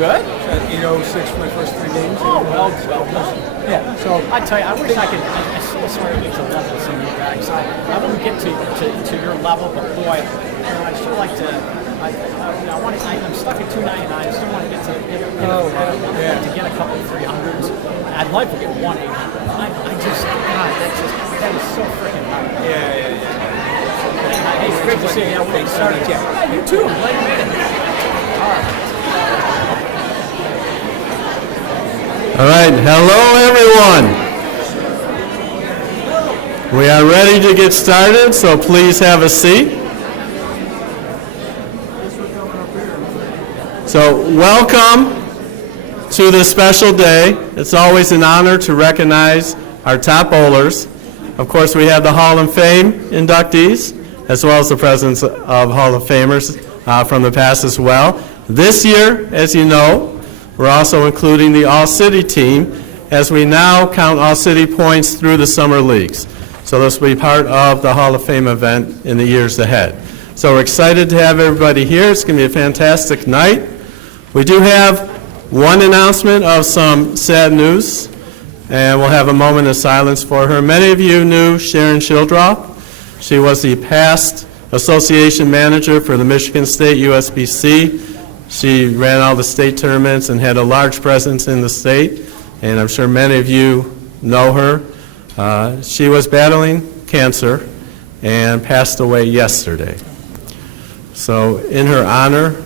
Good. At 8:06 for my first 3 games. Oh, well done. Yeah. So I tell you, I wish I could. I swear to get to level some of you guys. I wouldn't get to your level, but boy, I sure like to. I'm stuck at 299. I still want to get to. I'd like to get a couple of 300s. I'd like to get 1 800. I just, God, that is so freaking hard. yeah. Hey, it's great to see you. Yeah, we started. Yeah, you too. I'm glad you made it. All right. All right, hello everyone. We are ready to get started, so please have a seat. So welcome to this special day. It's always an honor to recognize our top bowlers. Of course, we have the Hall of Fame inductees, as well as the presence of Hall of Famers from the past as well. This year, as you know, we're also including the All-City team as we now count All-City points through the summer leagues. So this will be part of the Hall of Fame event in the years ahead. So we're excited to have everybody here. It's going to be a fantastic night. We do have one announcement of some sad news, and we'll have a moment of silence for her. Many of you knew Sharon Childroth. She was the past association manager for the Michigan State USBC. She ran all the state tournaments and had a large presence in the state, and I'm sure many of you know her. She was battling cancer and passed away yesterday. So in her honor,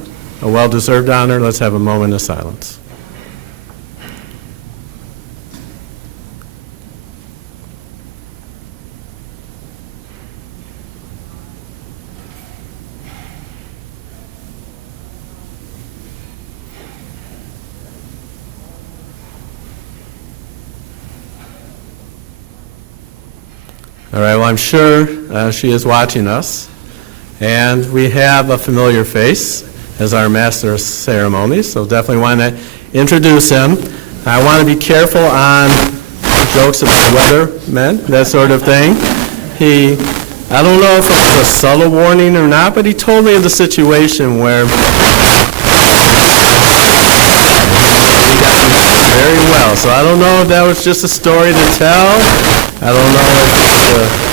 a well-deserved honor, let's have a moment of silence. All right, well, I'm sure she is watching us. And we have a familiar face as our master of ceremonies, so definitely want to introduce him. I want to be careful on jokes about weathermen, that sort of thing. I don't know if it was a subtle warning or not, but he told me of the situation where very well. So I don't know if that was just a story to tell. I don't know if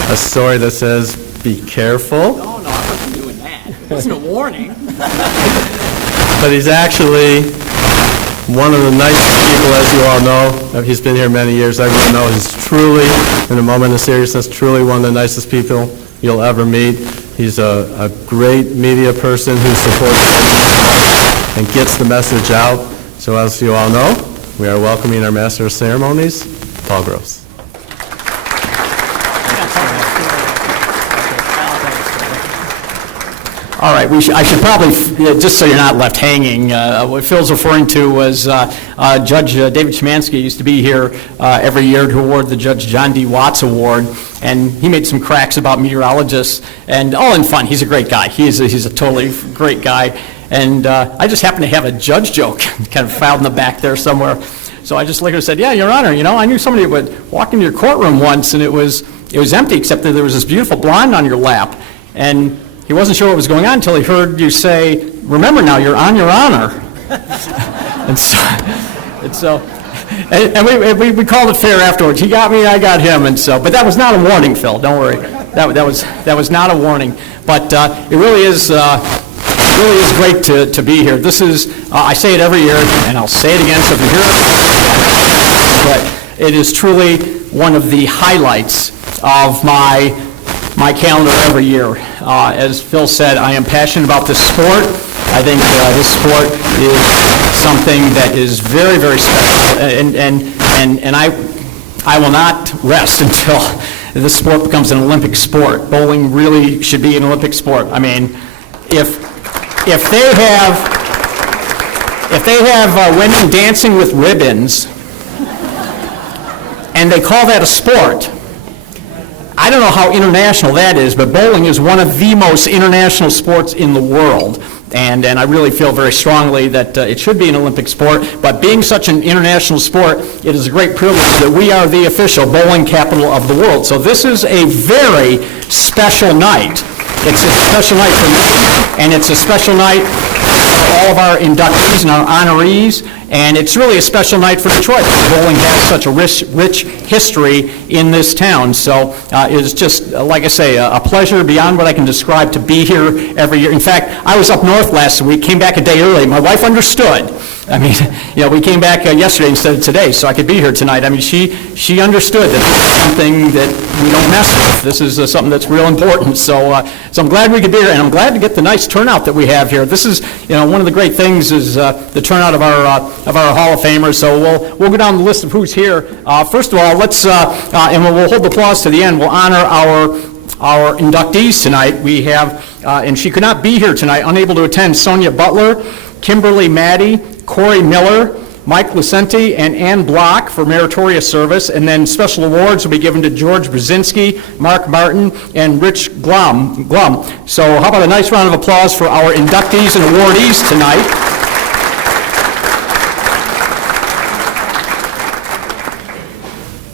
it's a story that says, be careful. No, I wasn't doing that. It wasn't a warning. But he's actually one of the nicest people, as you all know. He's been here many years. Everyone knows he's truly, in a moment of seriousness, truly one of the nicest people you'll ever meet. He's a great media person who supports and gets the message out. So as you all know, we are welcoming our Master of Ceremonies, Paul Gross. All right, I should probably, just so you're not left hanging, what Phil's referring to was Judge David Szymanski used to be here every year to award the Judge John D. Watts Award, and he made some cracks about meteorologists, and all in fun. He's a great guy. He's a totally great guy, and I just happen to have a judge joke kind of filed in the back there somewhere. So I just looked and said, yeah, Your Honor, I knew somebody would walk into your courtroom once, and it was empty, except that there was this beautiful blonde on your lap, and he wasn't sure what was going on until he heard you say, remember now, you're on your honor. and we called it fair afterwards. He got me, I got him, but that was not a warning, Phil, don't worry. That was not a warning. But it really is great to be here. This is, I say it every year, and I'll say it again, so if you hear it, but it is truly one of the highlights of my calendar every year. As Phil said, I am passionate about this sport. I think this sport is something that is very, very special, and I will not rest until this sport becomes an Olympic sport. Bowling really should be an Olympic sport. I mean, if they have women dancing with ribbons, and they call that a sport, I don't know how international that is, but bowling is one of the most international sports in the world. And I really feel very strongly that it should be an Olympic sport. But being such an international sport, it is a great privilege that we are the official bowling capital of the world. So this is a very special night. It's a special night for me, and it's a special night for all of our inductees and our honorees, and it's really a special night for Detroit because bowling has such a rich history in this town. So it's just, like I say, a pleasure beyond what I can describe to be here every year. In fact, I was up north last week, came back a day early. My wife understood. I mean, we came back yesterday instead of today, so I could be here tonight. I mean, she understood that this is something that we don't mess with. This is something that's real important. So I'm glad we could be here, and I'm glad to get the nice turnout that we have here. This is, one of the great things is the turnout of our Hall of Famers. So we'll go down the list of who's here. First of all, let's and we'll hold the applause to the end. We'll honor our inductees tonight. We have, and she could not be here tonight, unable to attend, Sonia Butler, Kimberly Maddie, Corey Miller, Mike Lucenti, and Ann Block for meritorious service. And then special awards will be given to George Brzezinski, Mark Martin, and Rich Glum. So how about a nice round of applause for our inductees and awardees tonight.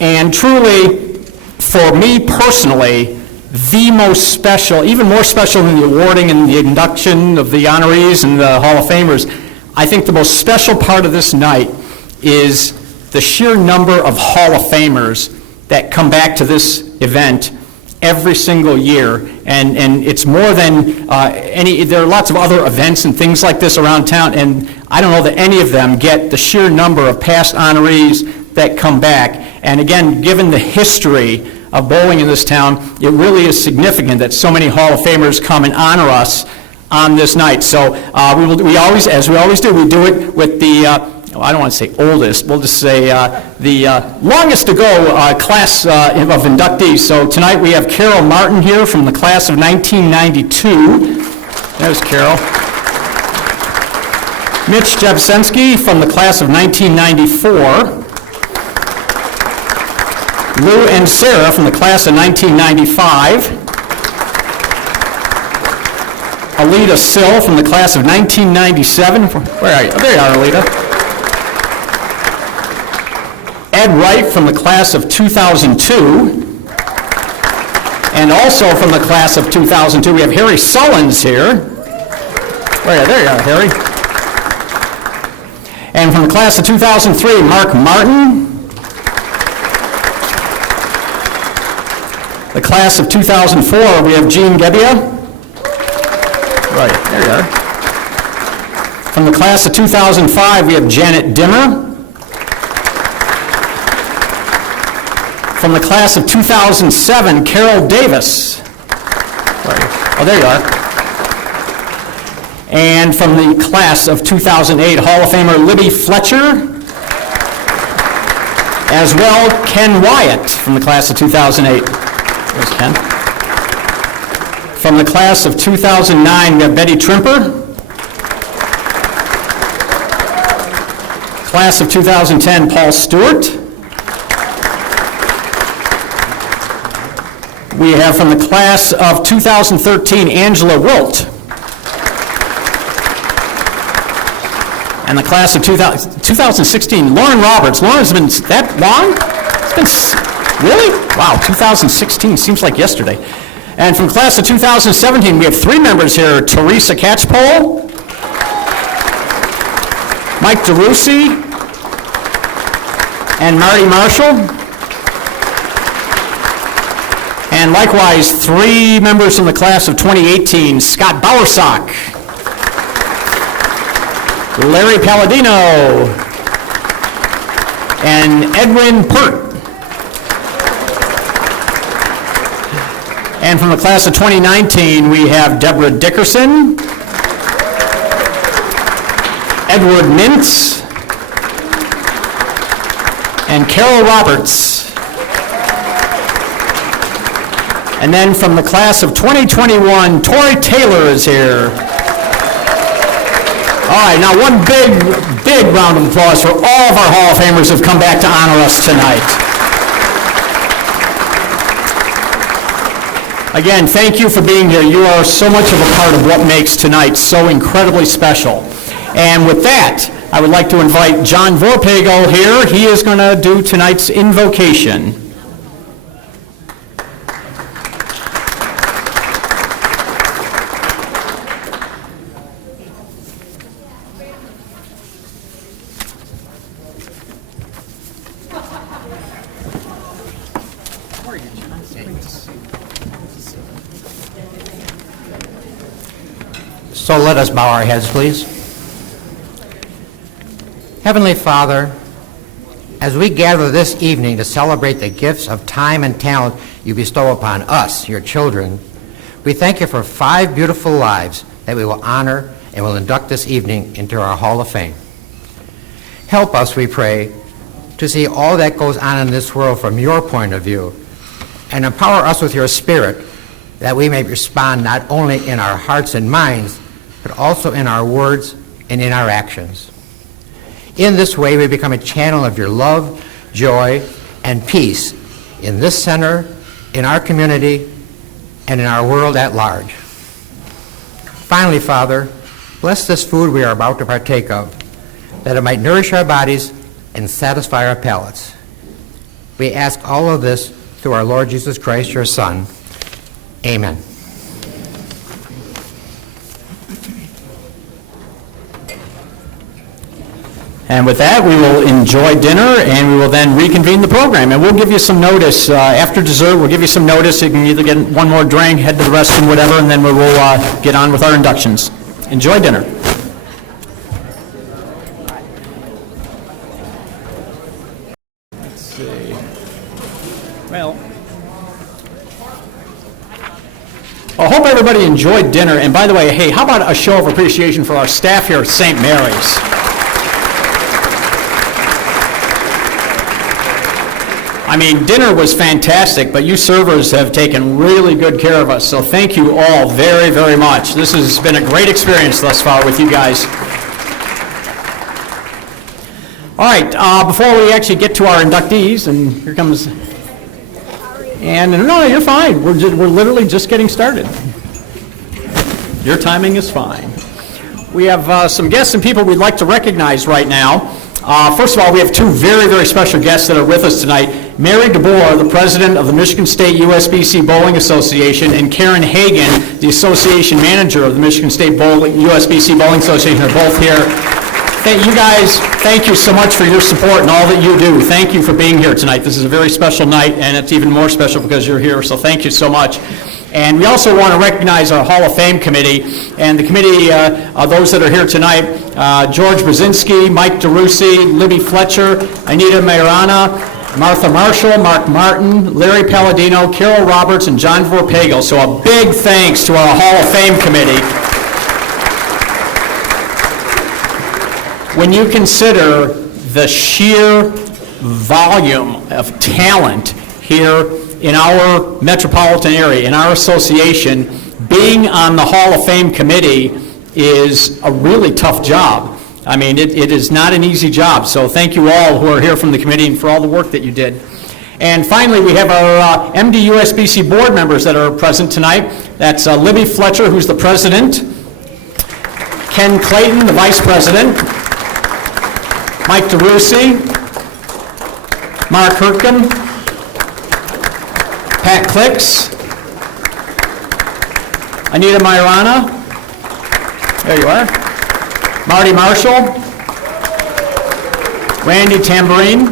And truly, for me personally, the most special, even more special than the awarding and the induction of the honorees and the Hall of Famers, I think the most special part of this night is the sheer number of Hall of Famers that come back to this event every single year. And it's more than there are lots of other events and things like this around town, and I don't know that any of them get the sheer number of past honorees that come back. And again, given the history of bowling in this town, it really is significant that so many Hall of Famers come and honor us on this night. So we always, as we always do, we do it with the, I don't want to say oldest, we'll just say the longest to go class of inductees. So tonight we have Carol Martin here from the class of 1992. There's Carol. Mitch Jabsensky from the class of 1994. Lou and Sarah from the class of 1995. Alita Sill from the class of 1997. Where are you? Oh, there you are, Alita. Ed Wright from the class of 2002. And also from the class of 2002, we have Harry Sullins here. Where are you? There you are, Harry. And from the class of 2003, Mark Martin. The class of 2004, we have Gene Gebbia. Right, there you are. From the class of 2005, we have Janet Dimmer. From the class of 2007, Carol Davis. Right. Oh, there you are. And from the class of 2008, Hall of Famer Libby Fletcher. As well, Ken Wyatt from the class of 2008. There's Ken. From the class of 2009, we have Betty Trimper. Class of 2010, Paul Stewart. We have from the class of 2013, Angela Wilt. And the class of 2016, Lauren Roberts. Lauren's been that long? It's been, really? Wow, 2016 seems like yesterday. And from class of 2017, we have three members here: Teresa Catchpole, Mike DeRusi, and Marty Marshall. And likewise, three members from the class of 2018, Scott Bowersock, Larry Palladino, and Edwin Pert. And from the class of 2019, we have Deborah Dickerson, Edward Mintz, and Carol Roberts. And then from the class of 2021, Tori Taylor is here. All right, now one big round of applause for all of our Hall of Famers who've come back to honor us tonight. Again, thank you for being here. You are so much of a part of what makes tonight so incredibly special. And with that, I would like to invite John Vorpagel here. He is going to do tonight's invocation. So let us bow our heads, please. Heavenly Father, as we gather this evening to celebrate the gifts of time and talent you bestow upon us, your children, we thank you for 5 beautiful lives that we will honor and will induct this evening into our Hall of Fame. Help us, we pray, to see all that goes on in this world from your point of view, and empower us with your Spirit that we may respond not only in our hearts and minds, but also in our words and in our actions. In this way, we become a channel of your love, joy, and peace in this center, in our community, and in our world at large. Finally, Father, bless this food we are about to partake of, that it might nourish our bodies and satisfy our palates. We ask all of this through our Lord Jesus Christ, your Son. Amen. And with that, we will enjoy dinner, and we will then reconvene the program. And we'll give you some notice. After dessert, we'll give you some notice. You can either get one more drink, head to the restroom, whatever, and then we will get on with our inductions. Enjoy dinner. Let's see. Well, I hope everybody enjoyed dinner. And by the way, hey, how about a show of appreciation for our staff here at St. Mary's? I mean, dinner was fantastic, but you servers have taken really good care of us, so thank you all very, very much. This has been a great experience thus far with you guys. All right, before we actually get to our inductees, and here comes, and no, you're fine. We're literally just getting started. Your timing is fine. We have some guests and people we'd like to recognize right now. First of all, we have 2 very, very special guests that are with us tonight. Mary DeBoer, the president of the Michigan State USBC Bowling Association, and Karen Hagan, the association manager of the Michigan State USBC Bowling Association, are both here. You guys, thank you so much for your support and all that you do. Thank you for being here tonight. This is a very special night, and it's even more special because you're here, so thank you so much. And we also want to recognize our Hall of Fame committee, and the committee, those that are here tonight, George Brzezinski, Mike DeRusi, Libby Fletcher, Anita Mayrana, Martha Marshall, Mark Martin, Larry Palladino, Carol Roberts, and John Vorpagel. So a big thanks to our Hall of Fame committee. When you consider the sheer volume of talent here in our metropolitan area, in our association, being on the Hall of Fame committee is a really tough job. I mean, it is not an easy job, so thank you all who are here from the committee and for all the work that you did. And finally, we have our MD-USBC board members that are present tonight. That's Libby Fletcher, who's the president, Ken Clayton, the vice president, Mike DeRusi, Mark Hertcomb, Pat Clicks, Anita Mayrana, there you are, Marty Marshall, Randy Tambourine,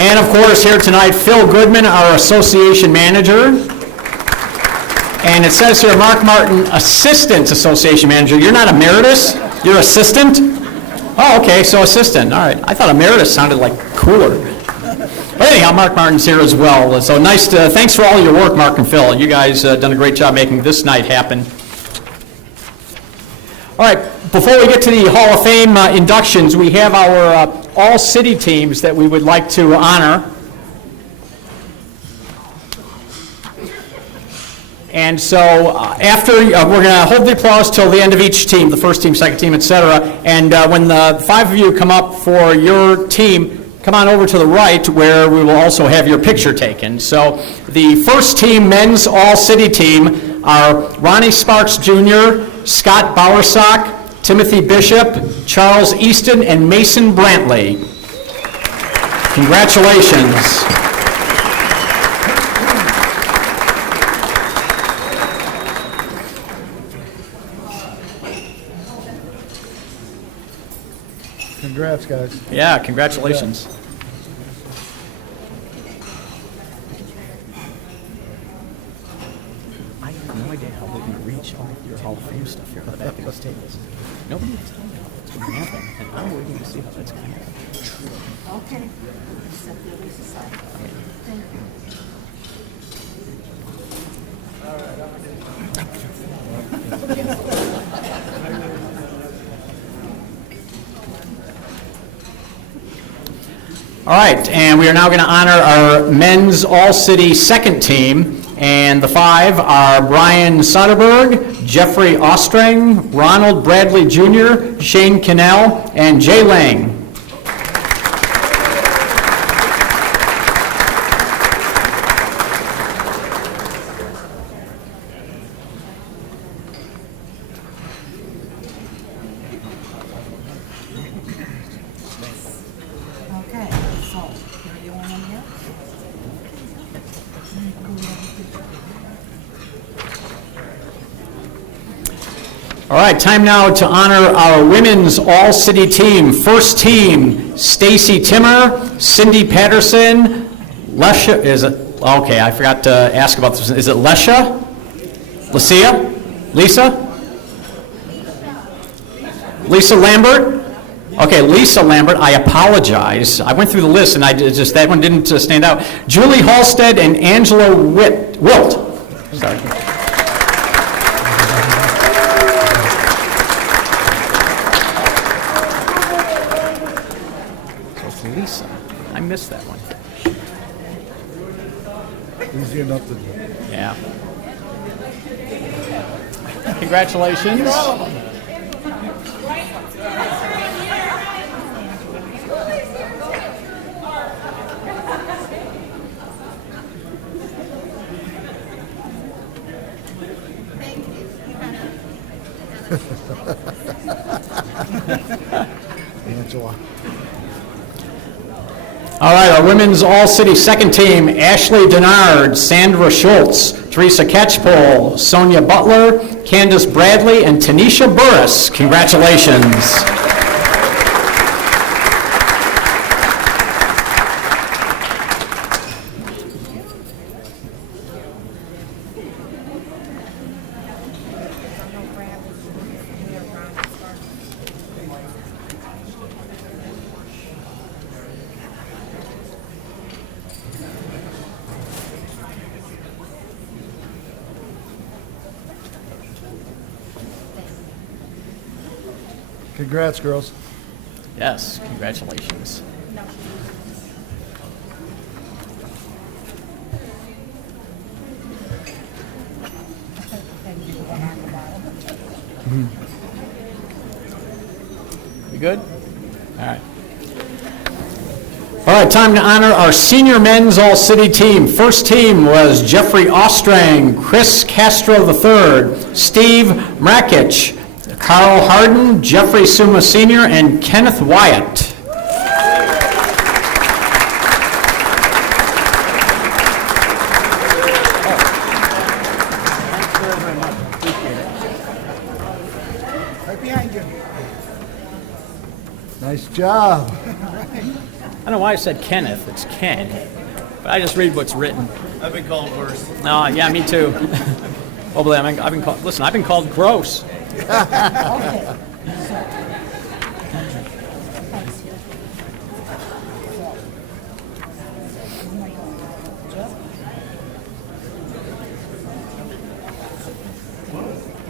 and of course here tonight, Phil Goodman, our association manager. And it says here, Mark Martin, assistant association manager. You're not emeritus, you're assistant? Oh, okay, so assistant, all right. I thought emeritus sounded like cooler. But anyhow, Mark Martin's here as well. So nice to, thanks for all your work, Mark and Phil. You guys done a great job making this night happen. All right, before we get to the Hall of Fame inductions, we have our all-city teams that we would like to honor. And so after, we're going to hold the applause till the end of each team, the first team, second team, et cetera. And when the 5 of you come up for your team, come on over to the right where we will also have your picture taken. So the first team, men's all-city team, are Ronnie Sparks Jr., Scott Bowersock, Timothy Bishop, Charles Easton, and Mason Brantley. Congratulations. Congrats, guys. Yeah, congratulations. I have no idea fascinating how they're going to reach all your Hall of Fame stuff here on the back of these tables. Nobody has told me how that's going to happen, and I'm waiting to see how that's going to happen. Okay. Set the release aside. Thank you. All right, and we are now going to honor our men's all-city second team, and the five are Brian Soderberg, Jeffrey Ostrang, Ronald Bradley Jr., Shane Cannell, and Jay Lang. Okay, so, here you want them here? All right, time now to honor our women's all-city team. First team, Stacy Timmer, Cindy Patterson, Lesha, is it, okay, I forgot to ask about this. Is it Lesha? Lucia? Lisa? Lisa Lambert? Okay, Lisa Lambert, I apologize. I went through the list and that one didn't stand out. Julie Halstead and Angela Wilt. Sorry. So it's Lisa. I missed that one. Easy enough to do. Yeah. Congratulations. Angela. All right, our women's all-city second team, Ashley Denard, Sandra Schultz, Teresa Catchpole, Sonia Butler, Candace Bradley, and Tanisha Burris. Congratulations. Congrats, girls. Yes, congratulations. We good? All right. All right, time to honor our senior men's all-city team. First team was Jeffrey Ostrang, Chris Castro III, Steve Mrakich, Carl Harden, Jeffrey Suma Sr., and Kenneth Wyatt. Right behind you. Nice job. I don't know why I said Kenneth. It's Ken. But I just read what's written. I've been called worse. No, yeah, me too. Well, I've been called. Listen, I've been called gross. Okay.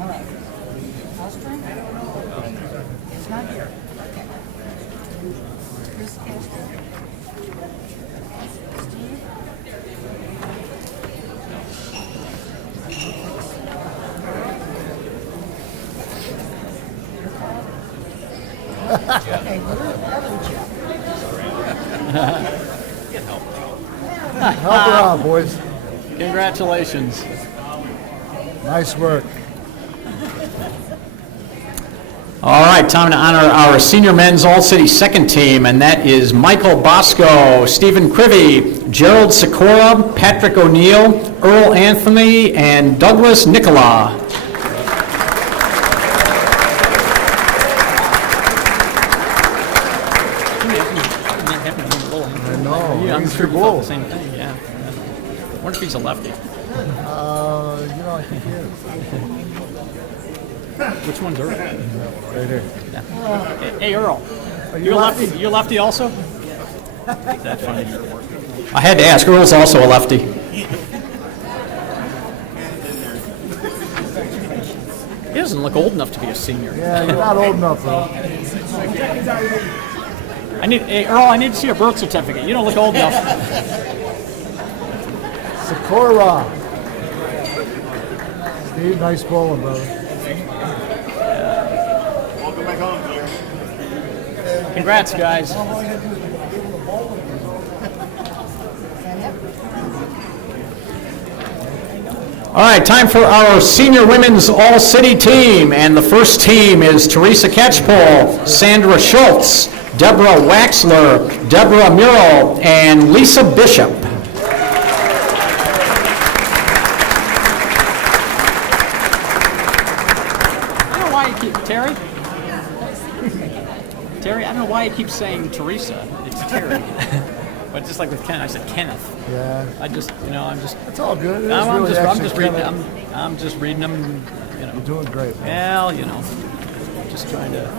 All right. Ostring? It's not here. Okay. Chris Castro. Steve? Okay, Help her out, boys. Congratulations. Nice work. All right, time to honor our senior men's all-city second team, and that is Michael Bosco, Stephen Crivy, Gerald Sikora, Patrick O'Neill, Earl Anthony, and Douglas Nicola. I know. Yeah, I'm He's sure your you thought bull. the same thing. Yeah. wonder if he's a lefty. I think he is. Which one's Earl? Right here. Hey, Earl. Are You a lefty? You a lefty also? That's funny. I had to ask. Earl's also a lefty. He doesn't look old enough to be a senior. Yeah, you're not old enough, though. Hey, Earl, I need to see a birth certificate. You don't look old enough. Sakura. Steve, nice bowling, brother. Congrats, guys. All right, time for our senior women's all-city team. And the first team is Teresa Catchpole, Sandra Schultz, Deborah Waxler, Deborah Muro, and Lisa Bishop. Terry? Terry, I don't know why you keep saying Teresa. It's Terry. But just like with Ken, I said Kenneth. Yeah. I'm just. It's all good. It is I'm really just reading. Kenneth. I'm just reading them. You're doing great, man. Well, just trying to.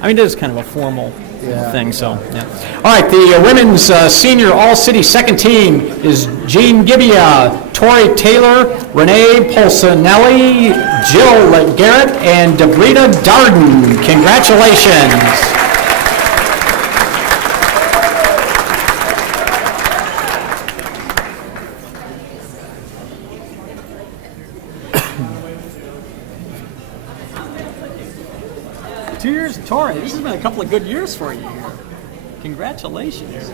I mean, it is kind of a formal thing, so yeah. All right, the women's senior all-city second team is Jean Gibbia, Tori Taylor, Renee Polsonelli, Jill Garrett, and Debrita Darden. Congratulations. 2 years, Tori. This has been a couple of good years for you here. Congratulations.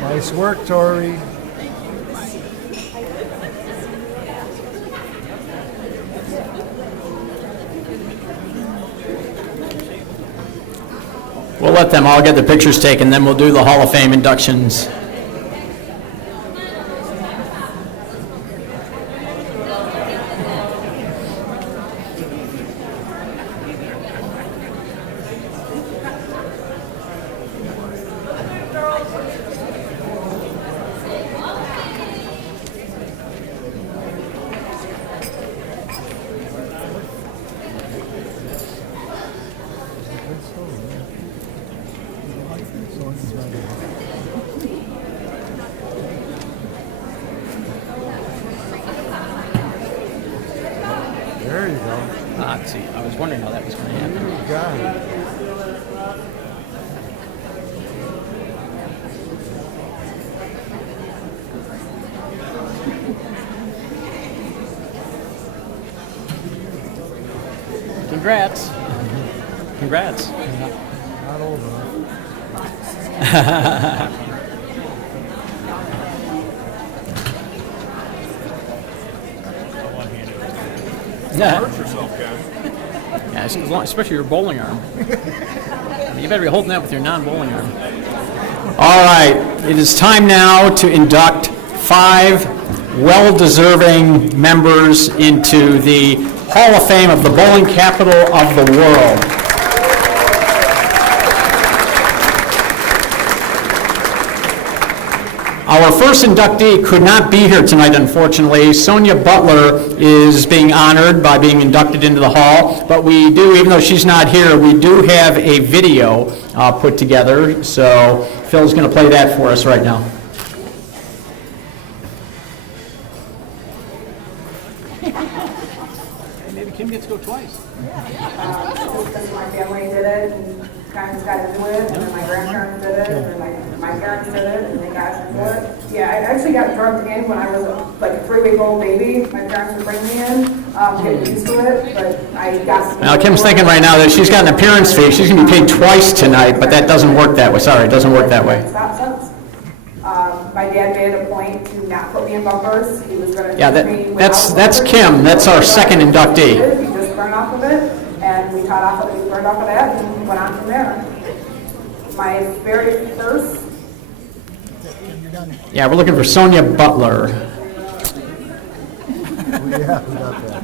Nice work, Tori. We'll let them all get their pictures taken, then we'll do the Hall of Fame inductions. There you go. See, I was wondering how that was going to happen. You got it. Congrats. Congrats. Not old enough. Yeah. Yeah, especially your bowling arm. I mean, you better be holding that with your non-bowling arm. All right, it is time now to induct 5 well-deserving members into the Hall of Fame of the bowling capital of the world. Our first inductee could not be here tonight, unfortunately. Sonia Butler is being honored by being inducted into the Hall, but we do, even though she's not here, we do have a video put together, so Phil's going to play that for us right now. Maybe Kim gets to go twice. My family did it, and parents got into it, and then my grandparents did it, and then my parents did it, and they got into it. Yeah, I actually got drugged in when I was like a 3-week-old baby. My parents would bring me in, get used to it, but I got. Now, Kim's thinking right now that she's got an appearance fee. She's going to be paid twice tonight, but that doesn't work that way. Sorry, it doesn't work that way. Stop since. My dad made it a point to not put me in bumpers. He was going to. Yeah, that's Kim. That's our second inductee. He just burned off of it, and we taught off of it. We burned off of that, and went on from there. My very first. Yeah, we're looking for Sonia Butler. Yeah, we got that.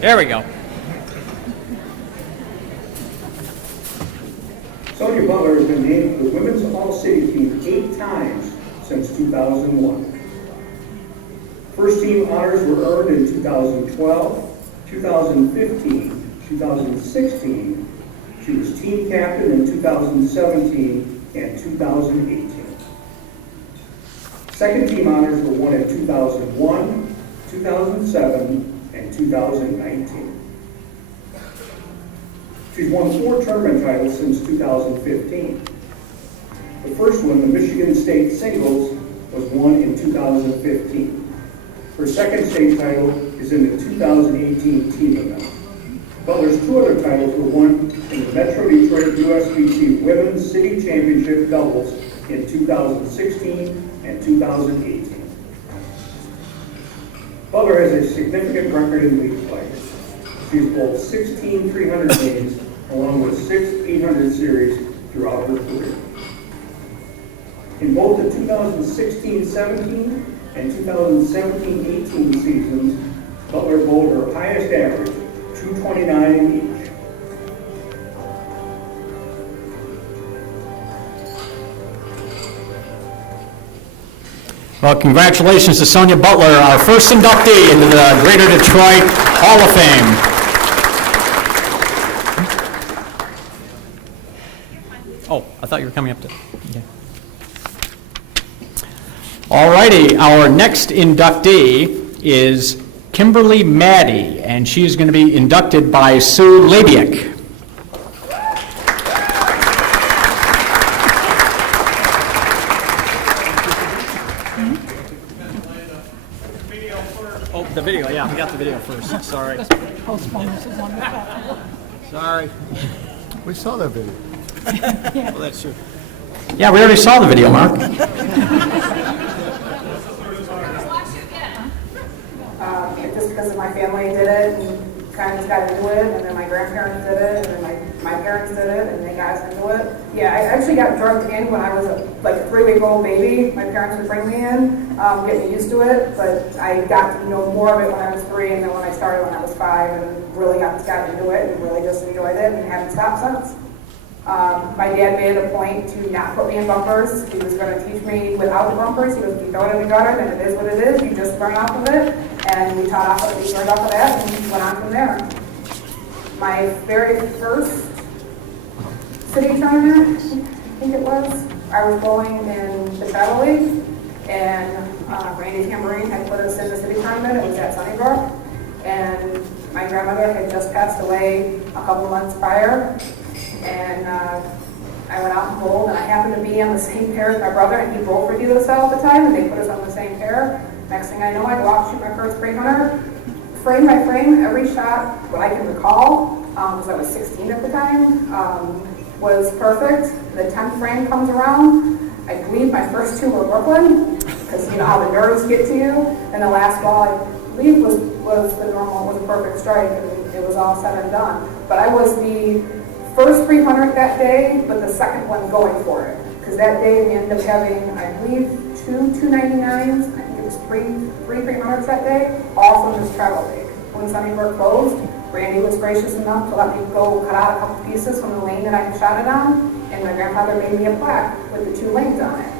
There we go. Sonia Butler has been named to the Women's All-City Team 8 times since 2001. First team honors were earned in 2012, 2015, 2016. She was team captain in 2017 and 2018. Second team honors were won in 2001, 2007, and 2019. She's won 4 tournament titles since 2015. The first one, the Michigan State Singles, was won in 2015. Her second state title is in the 2018 team event. Butler's 2 other titles were won in the Metro Detroit USBC Women's City Championship doubles in 2016 and 2018. Butler has a significant record in league play. She's bowled 16 300 games along with 6 800 series throughout her career. In both the 2016-17 and 2017-18 seasons, Butler bowled her highest average, 229 each. Well, congratulations to Sonia Butler, our first inductee into the Greater Detroit Hall of Fame. Oh, I thought you were coming up to... Okay. All righty, our next inductee is Kimberly Maddie, and she is going to be inducted by Sue Labiak. Oh, the video, yeah, we got the video first. Sorry. Postpone this is wonderful. Sorry. We saw that video. Well, that's true. Yeah, we already saw the video, Mark. Just because of my family did it and kind of got into it, and then my grandparents did it, and then my parents did it, and they got us into it. Yeah, I actually got drugged in when I was a 3-week-old baby. My parents would bring me in, get me used to it, but I got to know more of it when I was 3, and then when I started when I was 5, and really got into it, and really just enjoyed it, and haven't stopped since. My dad made it a point to not put me in bumpers. He was going to teach me without the bumpers. He was, if you throw it in the gutter, then it is what it is. You just learn off of it. And we taught off of it, we learned off of that, and went on from there. My very first city tournament, I think it was, I was bowling in the Travel League, and Randy Tambourine had put us in the city tournament. It was at Sunnybrook, and my grandmother had just passed away a couple months prior. And I went out and bowled, and I happened to be on the same pair as my brother, and he bowled for USL at the time, and they put us on the same pair. Next thing I know, I go out and shoot my first 300. Frame by frame, every shot, what I can recall, because I was 16 at the time, was perfect. The 10th frame comes around. I believe my first 2 were Brooklyn, because you know how the nerves get to you. And the last ball, I believe, was the normal, was a perfect strike, and it was all said and done. But I was the first 300 that day, but the second one going for it. Because that day we ended up having, I believe, 2 299s. I think it was three 300s that day, all from this travel league. When Sunnybrook closed, Randy was gracious enough to let me go cut out a couple pieces from the lane that I shot it on, and my grandfather made me a plaque with the 2 lanes on it.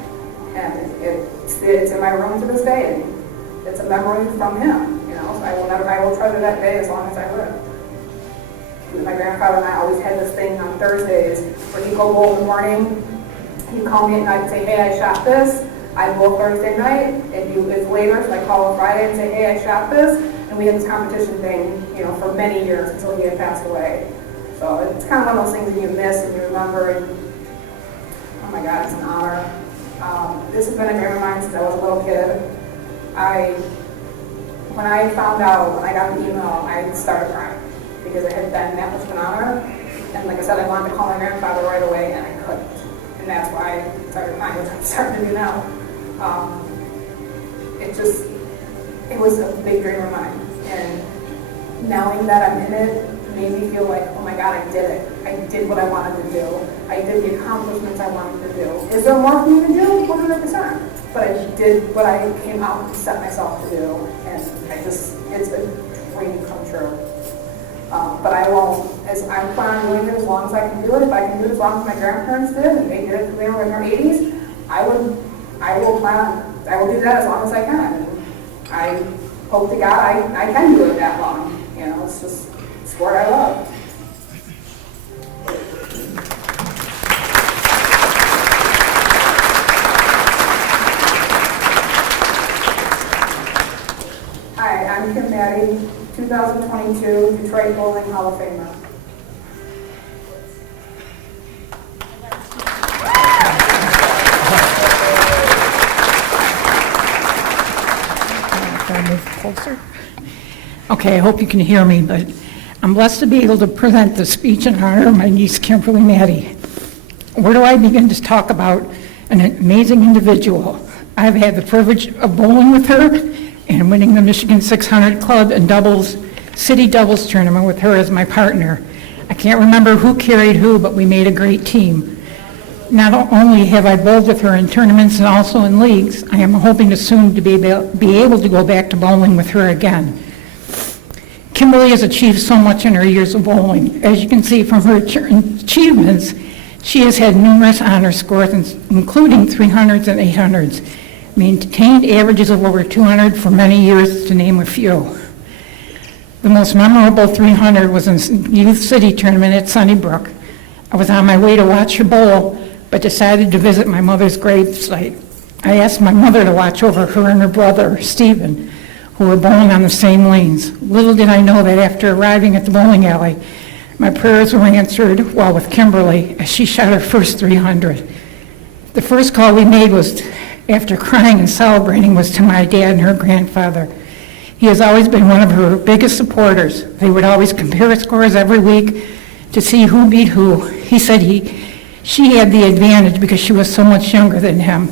And it's in my room to this day, and it's a memory from him. You know, so I will treasure that day as long as I live. My grandfather and I always had this thing on Thursdays where he'd go bowl in the morning, he'd call me at night and say, hey, I shot this. I'd bowl Thursday night, and it's later, so I'd call him Friday and say, hey, I shot this. And we had this competition thing, you know, for many years until he had passed away. So it's kind of one of those things that you miss and you remember, and oh my God, it's an honor. This has been a dream of mine since I was a little kid. When I found out, when I got the email, I started crying, because it had been that much of an honor. And like I said, I wanted to call my grandfather right away, and I couldn't. And that's why I started crying, which I'm starting to do now. It was a big dream of mine. And knowing that I'm in it made me feel like, oh my God, I did it. I did what I wanted to do. I did the accomplishments I wanted to do. Is there more for me to do? 100%. But I did what I came out and set myself to do. And it's a dream come true. I'm planning on doing it as long as I can do it. If I can do it as long as my grandparents did, and they did it when they were in their 80s, I will do that as long as I can. And I hope to God I can do it that long. You know, it's just a sport I love. Hi, I'm Kim Maddie, 2022 Detroit Bowling Hall of Famer. Move closer. Okay, I hope you can hear me, but I'm blessed to be able to present the speech in honor of my niece, Kimberly Maddie. Where do I begin to talk about an amazing individual? I've had the privilege of bowling with her and winning the Michigan 600 Club and city doubles tournament with her as my partner. I can't remember who carried who, but we made a great team. Not only have I bowled with her in tournaments and also in leagues, I am hoping to soon to be able to go back to bowling with her again. Kimberly has achieved so much in her years of bowling. As you can see from her achievements, she has had numerous honor scores, including 300s and 800s, maintained averages of over 200 for many years, to name a few. The most memorable 300 was in Youth City Tournament at Sunnybrook. I was on my way to watch her bowl, but decided to visit my mother's grave site. I asked my mother to watch over her and her brother, Stephen, who were bowling on the same lanes. Little did I know that after arriving at the bowling alley, my prayers were answered while with Kimberly as she shot her first 300. The first call we made was, after crying and celebrating, was to my dad and her grandfather. He has always been one of her biggest supporters. They would always compare scores every week to see who beat who. He said she had the advantage because she was so much younger than him,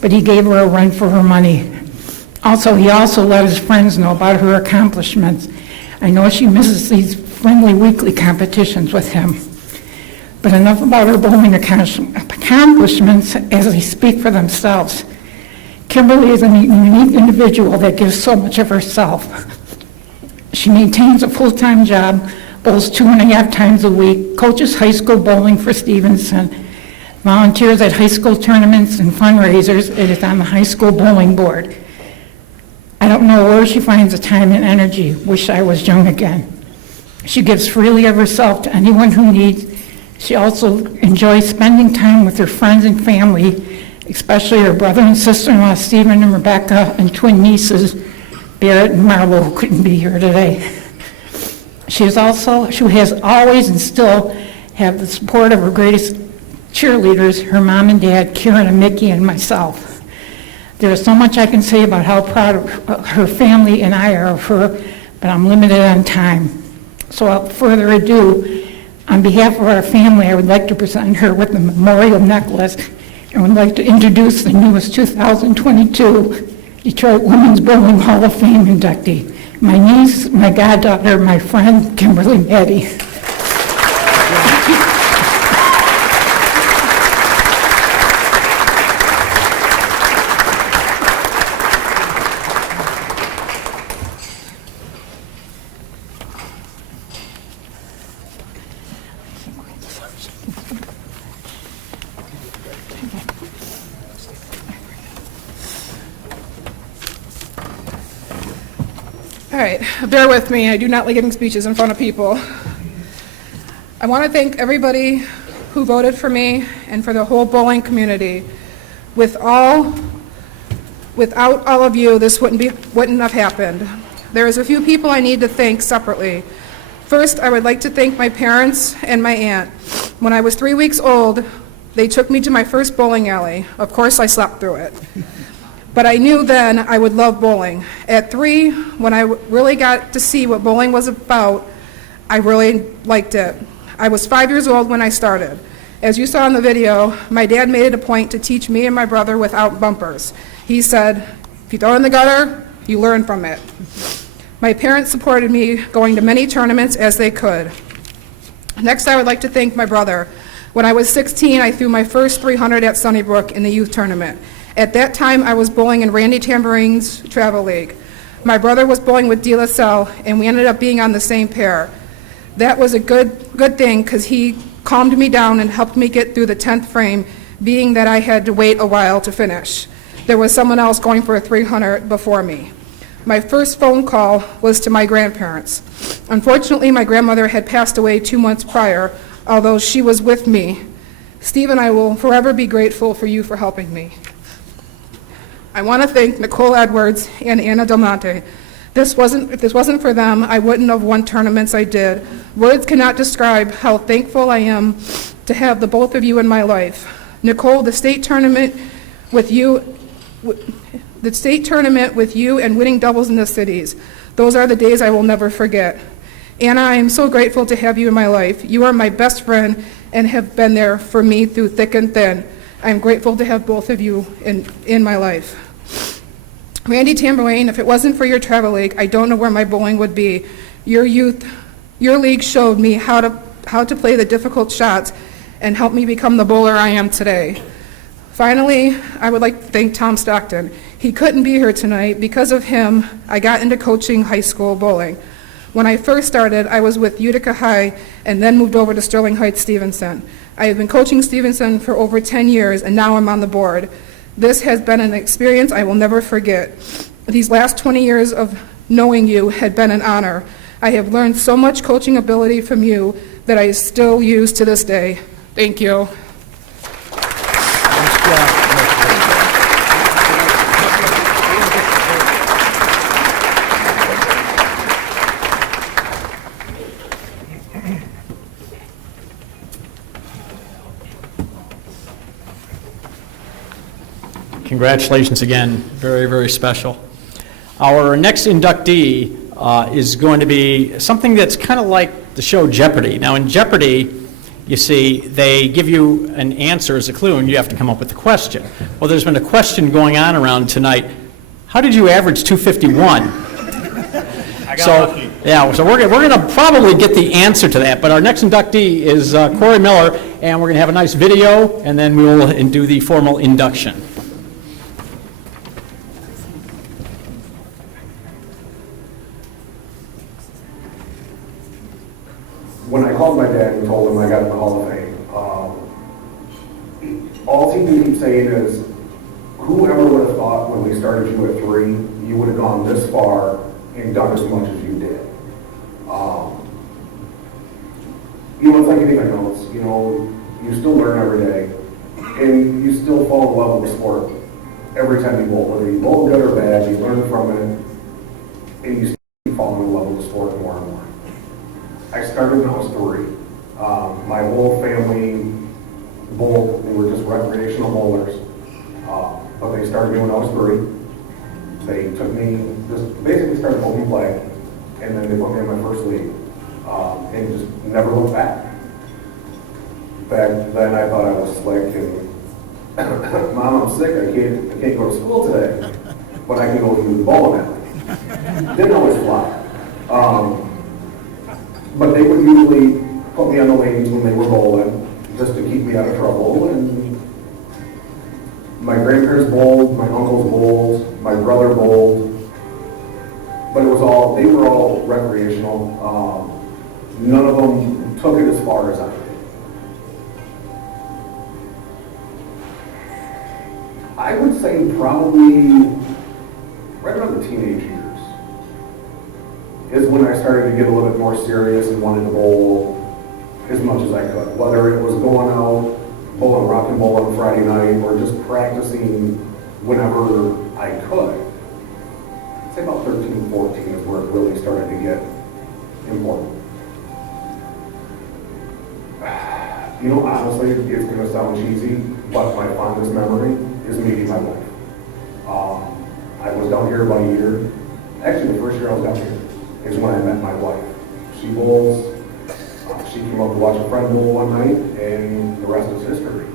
but he gave her a run for her money. He also let his friends know about her accomplishments. I know she misses these friendly weekly competitions with him. But enough about her bowling accomplishments, as they speak for themselves. Kimberly is a unique individual that gives so much of herself. She maintains a full-time job, bowls 2.5 times a week, coaches high school bowling for Stevenson, volunteers at high school tournaments and fundraisers, and is on the high school bowling board. I don't know where she finds the time and energy. Wish I was young again. She gives freely of herself to anyone who needs. She also enjoys spending time with her friends and family, especially her brother and sister-in-law, Stephen and Rebecca, and twin nieces, Barrett and Marlo, who couldn't be here today. She has always and still have the support of her greatest cheerleaders, her mom and dad, Karen and Mickey, and myself. There is so much I can say about how proud of her family and I are of her, but I'm limited on time. So without further ado, on behalf of our family, I would like to present her with the memorial necklace and would like to introduce the newest 2022 Detroit Women's Bowling Hall of Fame inductee, my niece, my goddaughter, my friend, Kimberly Maddie. All right, bear with me. I do not like giving speeches in front of people. I want to thank everybody who voted for me and for the whole bowling community. Without all of you, this wouldn't have happened. There's a few people I need to thank separately. First, I would like to thank my parents and my aunt. When I was 3 weeks old, they took me to my first bowling alley. Of course, I slept through it. But I knew then I would love bowling. At 3, when I really got to see what bowling was about, I really liked it. I was 5 years old when I started. As you saw in the video, my dad made it a point to teach me and my brother without bumpers. He said, if you throw it in the gutter, you learn from it. My parents supported me going to many tournaments as they could. Next, I would like to thank my brother. When I was 16, I threw my first 300 at Sunnybrook in the youth tournament. At that time, I was bowling in Randy Tamburine's travel league. My brother was bowling with De La Salle, and we ended up being on the same pair. That was a good thing because he calmed me down and helped me get through the 10th frame, being that I had to wait a while to finish. There was someone else going for a 300 before me. My first phone call was to my grandparents. Unfortunately, my grandmother had passed away 2 months prior, although she was with me. Steve and I will forever be grateful for you for helping me. I want to thank Nicole Edwards and Anna Del Monte. If this wasn't for them, I wouldn't have won tournaments I did. Words cannot describe how thankful I am to have the both of you in my life. Nicole, the state tournament with you and winning doubles in the cities. Those are the days I will never forget. Anna, I am so grateful to have you in my life. You are my best friend and have been there for me through thick and thin. I am grateful to have both of you in my life. Randy Tambourine, if it wasn't for your travel league, I don't know where my bowling would be. Your league showed me how to play the difficult shots and helped me become the bowler I am today. Finally, I would like to thank Tom Stockton. He couldn't be here tonight. Because of him, I got into coaching high school bowling. When I first started, I was with Utica High and then moved over to Sterling Heights Stevenson. I have been coaching Stevenson for over 10 years and now I'm on the board. This has been an experience I will never forget. These last 20 years of knowing you had been an honor. I have learned so much coaching ability from you that I still use to this day. Thank you. Congratulations again. Very, very special. Our next inductee is going to be something that's kind of like the show Jeopardy. Now, in Jeopardy, you see, they give you an answer as a clue, and you have to come up with the question. Well, there's been a question going on around tonight. How did you average 251? I got lucky. Yeah, so we're going to probably get the answer to that. But our next inductee is Corey Miller, and we're going to have a nice video, and then we will do the formal induction. When I called my dad and told him I got in the Hall of Fame, all he can keep saying is, whoever would have thought when we started you at 3, you would have gone this far and done as much as you did. It's like anything else, you still learn every day, and you still fall in love with the sport every time you bowl. Whether you bowl good or bad, you learn from it, and you still fall in love with the sport more and more. I started when I was 3. My whole family bowled. They were just recreational bowlers. But they started me when I was 3. They took me, just basically started bowling flag, and then they put me in my first league. And just never looked back. Back then I thought I was slick and, Mom, I'm sick, I can't go to school today, but I can go to the bowling alley. Didn't always fly. But they would usually put me on the lanes when they were bowling, just to keep me out of trouble. And my grandparents bowled, my uncles bowled, my brother bowled, but they were all recreational. None of them took it as far as I did. I would say probably right around the teenage years is when I started to get a little bit more serious and wanted to bowl as much as I could. Whether it was going out, bowling rock and roll on Friday night, or just practicing whenever I could. I'd say about 13, 14 is where it really started to get important. Honestly, it's going to sound cheesy, but my fondest memory is meeting my wife. I was down here about a year. Actually, the first year I was down here is when I met my wife. She bowls. She came up to watch a friend bowl one night, and the rest is history.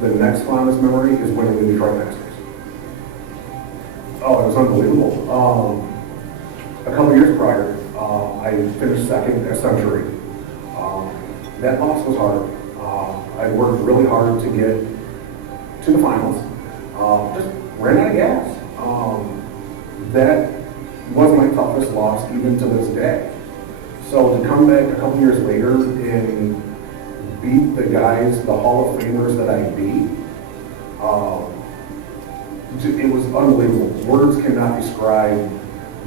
The next fondest memory is winning the Detroit Masters. Oh, it was unbelievable. A couple years prior, I finished second at Century. That loss was hard. I worked really hard to get to the finals. Just ran out of gas. That was my toughest loss even to this day. So to come back a couple years later and beat the guys, the Hall of Famers that I beat, it was unbelievable. Words cannot describe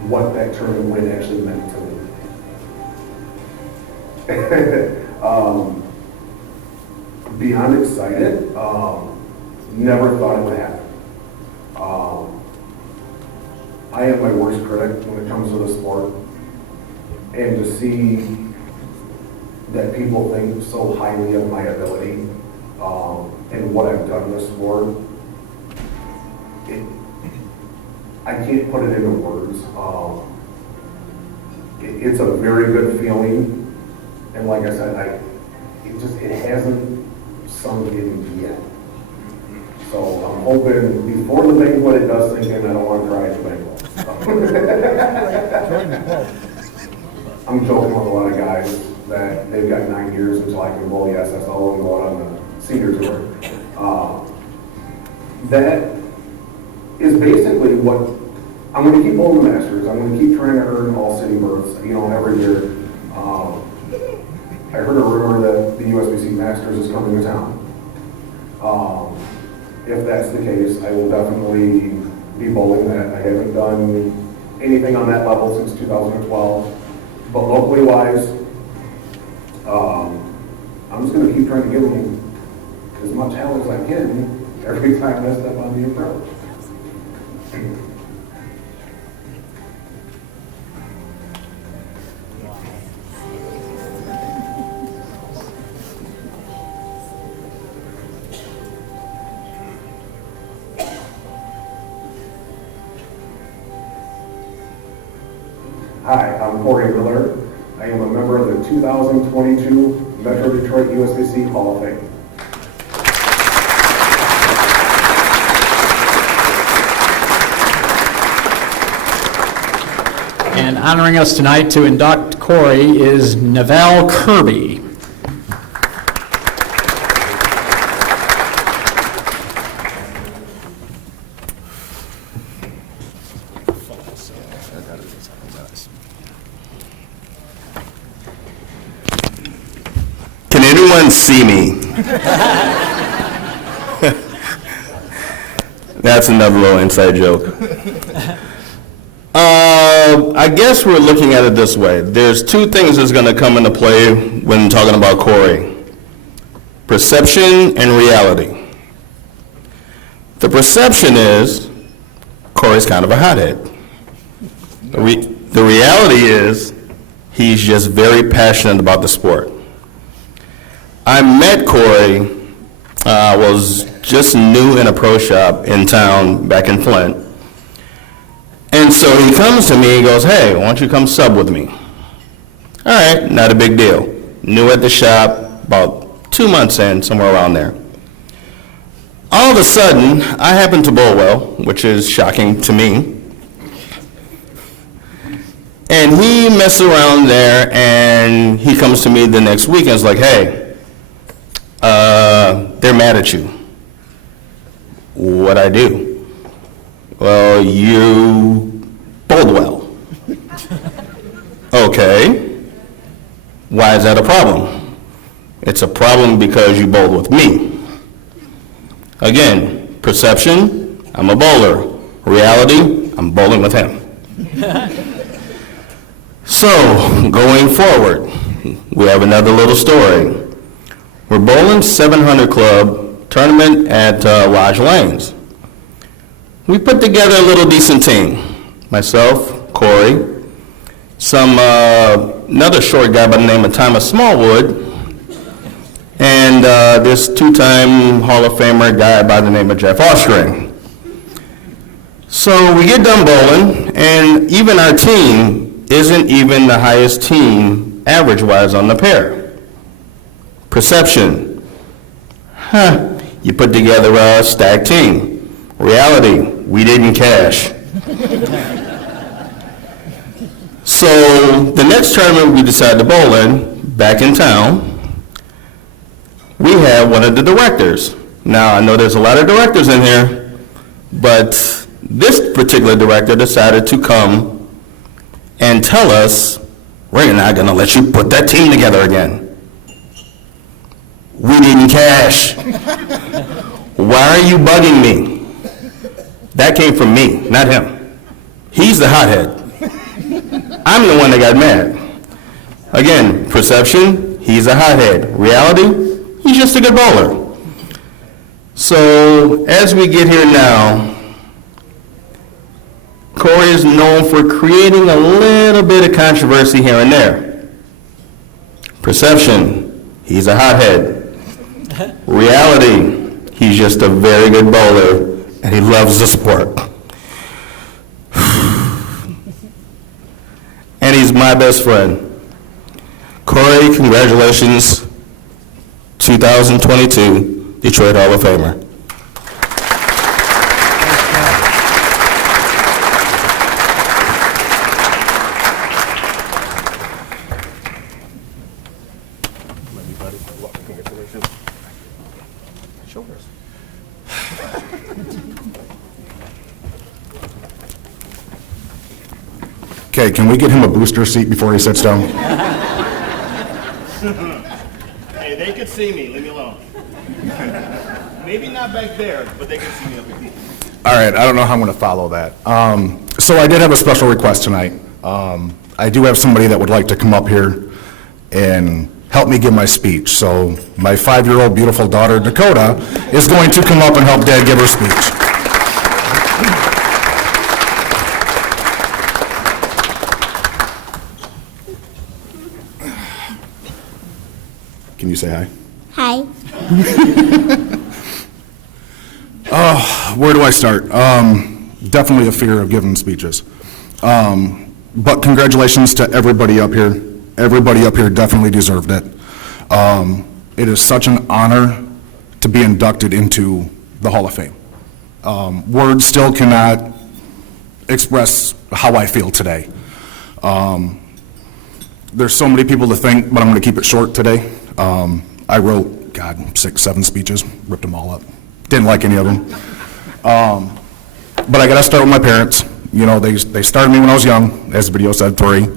what that tournament win actually meant to me. Beyond excited, never thought it would happen. I am my worst critic when it comes to the sport, and to see that people think so highly of my ability and what I've done in this sport, I can't put it into words. It's a very good feeling, and like I said, it hasn't sunk in yet. So I'm hoping before the banquet it does sink in. I don't want to cry at the banquet. I'm joking with a lot of guys that they've got 9 years until I can bowl the SSO and go out on the senior tour. That is basically what I'm going to keep bowling the Masters. I'm going to keep trying to earn all city berths, every year. I heard a rumor that the USBC Masters is coming to town. If that's the case, I will definitely be bowling that. I haven't done anything on that level since 2012. But locally wise, I'm just going to keep trying to give them as much hell as I can every time I step on the approach. Hi, I'm Corey Miller. I am a member of the 2022 Metro Detroit USBC Hall of Fame. And honoring us tonight to induct Corey is Neville Kirby. Can anyone see me? That's another little inside joke. I guess we're looking at it this way. There's two things that's going to come into play when talking about Corey. Perception and reality. The perception is Corey's kind of a hothead. The reality is he's just very passionate about the sport. I met Corey, was just new in a pro shop in town back in Flint. And so he comes to me and goes, hey, why don't you come sub with me? All right, not a big deal. New at the shop, about 2 months in, somewhere around there. All of a sudden, I happen to bowl well, which is shocking to me. And he messes around there, and he comes to me the next week and is like, hey, they're mad at you. What'd I do? Well, you bowled well. Okay. Why is that a problem? It's a problem because you bowled with me. Again, perception, I'm a bowler. Reality, I'm bowling with him. So, going forward, we have another little story. We're bowling 700 Club tournament at Lodge Lanes. We put together a little decent team. Myself, Corey, another short guy by the name of Thomas Smallwood, and this two-time Hall of Famer guy by the name of Jeff Ostring. So we get done bowling, and even our team isn't even the highest team average-wise on the pair. Perception. You put together a stacked team. Reality, we didn't cash. So the next tournament we decided to bowl in, back in town, we had one of the directors. Now, I know there's a lot of directors in here, but this particular director decided to come and tell us we're not going to let you put that team together again. We need cash. Why are you bugging me? That came from me, not him. He's the hothead. I'm the one that got mad. Again, perception, he's a hothead. Reality, he's just a good bowler. So as we get here now, Corey is known for creating a little bit of controversy here and there. Perception, he's a hothead. Reality, he's just a very good bowler, and he loves the sport. And he's my best friend. Corey, congratulations, 2022 Detroit Hall of Famer. Okay, can we get him a booster seat before he sits down? Hey, they could see me. Leave me alone. Maybe not back there, but they could see me up here. All right, I don't know how I'm going to follow that. So I did have a special request tonight. I do have somebody that would like to come up here and help me give my speech. So my 5-year-old beautiful daughter, Dakota, is going to come up and help Dad give her speech. Can you say hi? Hi. Where do I start? Definitely a fear of giving speeches. But congratulations to everybody up here. Everybody up here definitely deserved it. It is such an honor to be inducted into the Hall of Fame. Words still cannot express how I feel today. There's so many people to thank, but I'm going to keep it short today. I wrote, 6, 7 speeches, ripped them all up. Didn't like any of them. But I got to start with my parents. You know, they started me when I was young, as the video said, 3.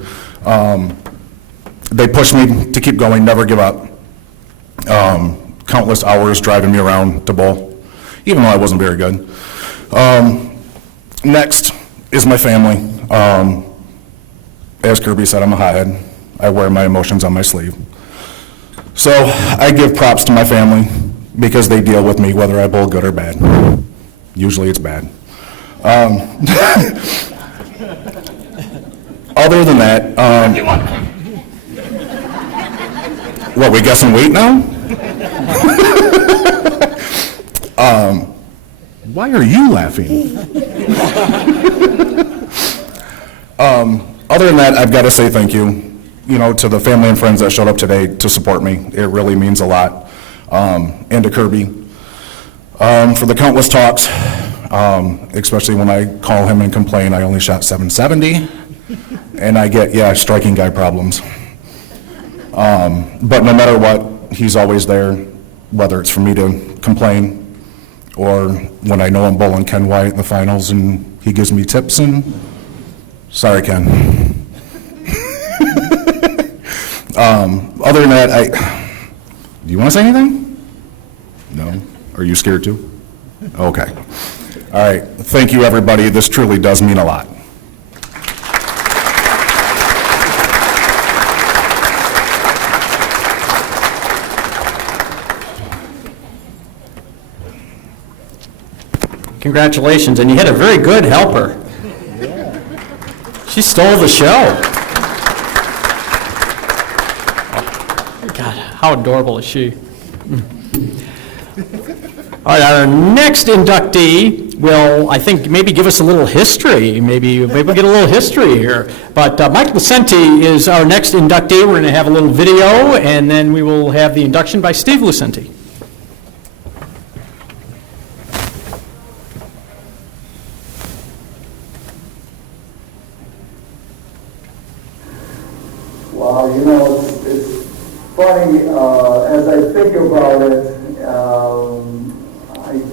They pushed me to keep going, never give up. Countless hours driving me around to bowl, even though I wasn't very good. Next is my family. As Kirby said, I'm a hothead. I wear my emotions on my sleeve. So I give props to my family because they deal with me whether I bowl good or bad. Usually it's bad. Other than that, what, we guessing weight now? Why are you laughing? Other than that, I've got to say thank you, to the family and friends that showed up today to support me. It really means a lot. And to Kirby, for the countless talks, especially when I call him and complain I only shot 770, and I get, striking guy problems. But no matter what, he's always there, whether it's for me to complain or when I know I'm bowling Ken White in the finals and he gives me tips and, sorry, Ken. Other than that, do you want to say anything? No? Are you scared too? Okay. All right. Thank you, everybody. This truly does mean a lot. Congratulations, and you had a very good helper. She stole the show. God, how adorable is she? All right, our next inductee will, I think, maybe give us a little history. Maybe we'll get a little history here. But Mike Lucenti is our next inductee. We're going to have a little video, and then we will have the induction by Steve Lucenti. Wow, it's funny, as I think about it,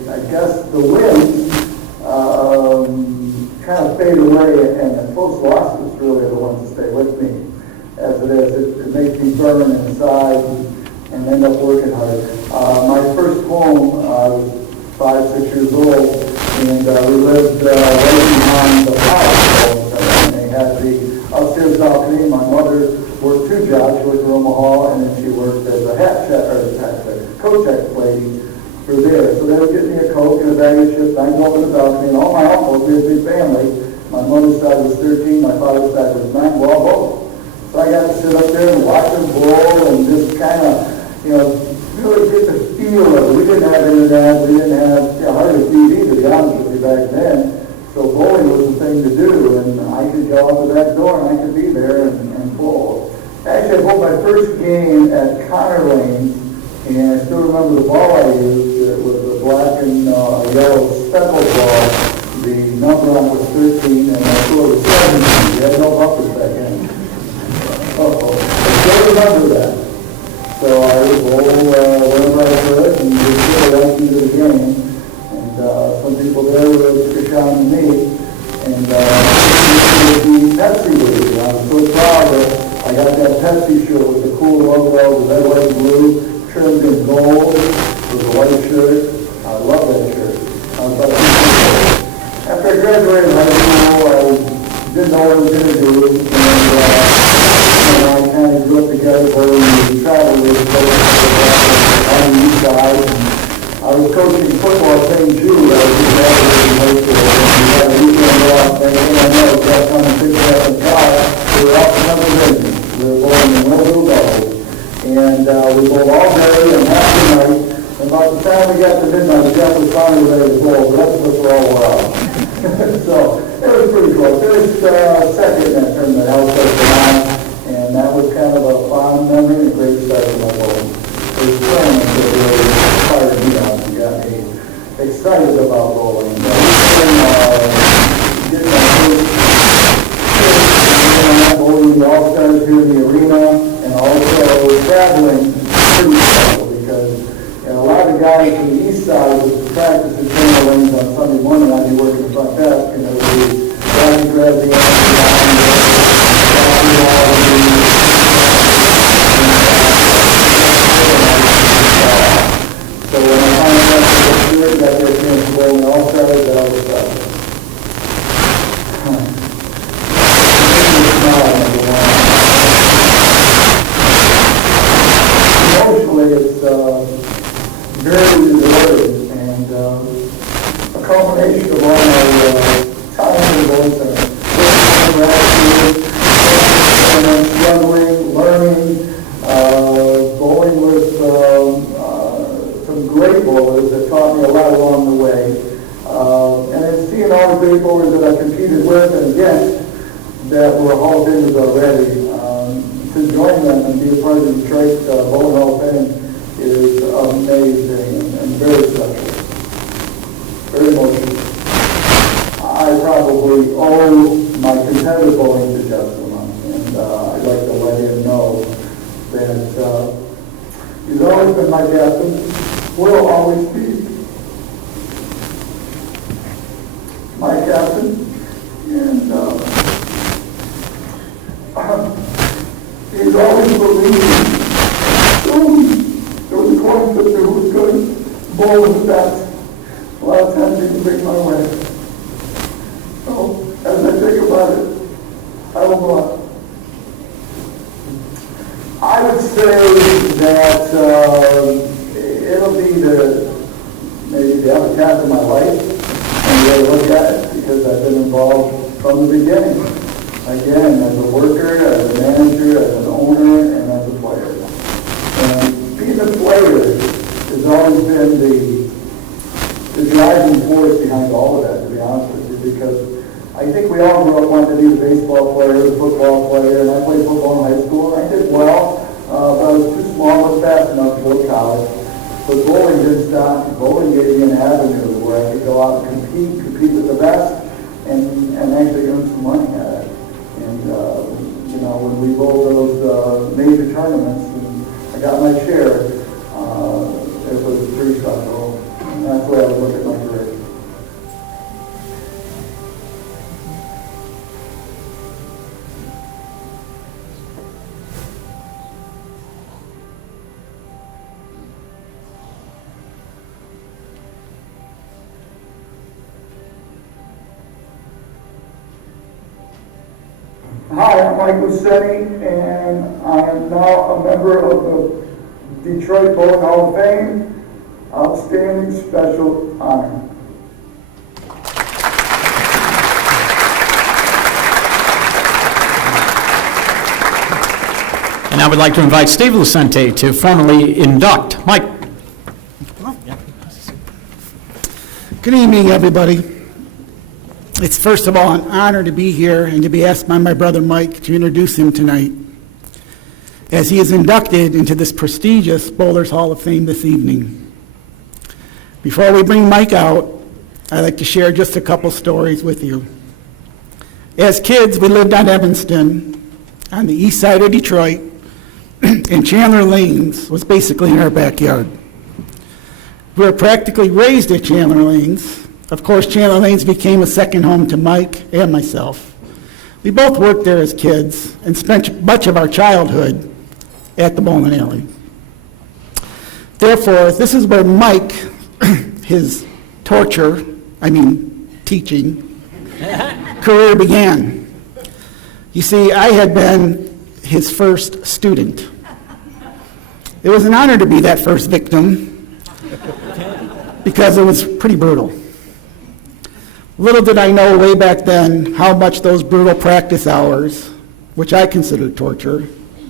I guess the wins kind of fade away, and the close losses really are the ones that stay with me. As as it is. It makes me burn inside and end up working hard. My first home, I was 5, 6 years old, and we lived right behind the house. And they had the upstairs balcony. My mother worked 2 jobs. She worked in Omaha, and then she worked as a coat check lady for there. So they would get me a Coke and a bag of chips. I'd go up in the balcony, and all my uncles, we had a big family. My mother's side was 13, my father's side was 9, we're all both. So I got to sit up there and watch them bowl and just kind of, really get the feel of it. We didn't have internet, we didn't have hardly TV, to be honest with you, back then. So bowling was the thing to do, and I could go out the back door and I could be there and bowl. Actually, I bowled my first game at Connor Lane, and I still remember the ball I used. It was a black and yellow speckled ball. The number on it was 13, and my score was 17. We had no bumpers back then. I still remember that. So I would bowl wherever I could, and just really went into the game. And some people there would take a shot at me, and the Pepsi league. I was so proud that I got that Pepsi shirt with the cool logo, the red, white, and blue, trimmed in gold with a white shirt. I love that shirt. I was like, after I graduated high school, I didn't know what I was going to do, and I kind of grew up together bowling and traveled with on the east side. I was coaching football at St. Jude. I was just graduating high school. We had a weekend off, and I know we got come and pick me up in the car. We were off to Pennsylvania. We were bowling in Louisville doubles. And we bowled all day and half the night. And about the time we got to midnight, Jeff was finally ready to bowl. The rest of us were all wore out. So it was pretty close. Finished second in that tournament, outside and that was kind of a fond memory and a great start to my bowling. It was playing that really inspired me on and got me excited about bowling. Getting my first bowling the All-Stars here in the arena, and also traveling pretty special because a lot of the guys from the east side would practice in training lanes on Sunday morning. I'd be working the front desk, and it would be grab the so when I finally got their chance to bowl in the All-Stars, that was emotionally, it's very rewarding and a culmination of all my time in the bowling center. And then struggling, learning, bowling with some great bowlers that taught me a lot along the way. And then seeing all the great bowlers that I competed with and against that were Hall of Famers already, to join them and be a part of the Detroit Bowling Hall of Fame is amazing and very special. Very emotional. I probably owe my competitive bowling to Justin. I'd like to let him know that he's always been my captain, will always be my captain, and he's always believed there was a coin flipper who was good, bowl was the best. A lot of times he didn't bring my way. So, as I think about it, I will go on. I would say that it'll be maybe the epitaph of my life, and the way I look at it, because I've been involved from the beginning. Again, as a worker, as a manager, as an owner, and as a player. And being a player has always been the driving force behind all of that, to be honest with you, because I think we all grew up wanting to be a baseball player, a football player, and I played football in high school, and I did well, but I was too small and fast enough to go to college. But bowling didn't stop me. Bowling gave me an avenue where I could go out and compete with the best, and actually earn some money at it. And, when we bowled those major tournaments, and I got my share, it was pretty special. And that's the way I would look at my career. I am Mike Luceni, and I am now a member of the Detroit Bowling Hall of Fame. Outstanding special honor. And I would like to invite Steve Lucente to formally induct. Mike. Good evening, everybody. It's first of all an honor to be here and to be asked by my brother Mike to introduce him tonight, as he is inducted into this prestigious Bowlers Hall of Fame this evening. Before we bring Mike out, I'd like to share just a couple stories with you. As kids, we lived on Evanston, on the east side of Detroit, and Chandler Lanes was basically in our backyard. We were practically raised at Chandler Lanes. Of course, Chandler Lanes became a second home to Mike and myself. We both worked there as kids and spent much of our childhood at the bowling alley. Therefore, this is where Mike, his teaching career began. You see, I had been his first student. It was an honor to be that first victim because it was pretty brutal. Little did I know way back then how much those brutal practice hours, which I considered torture,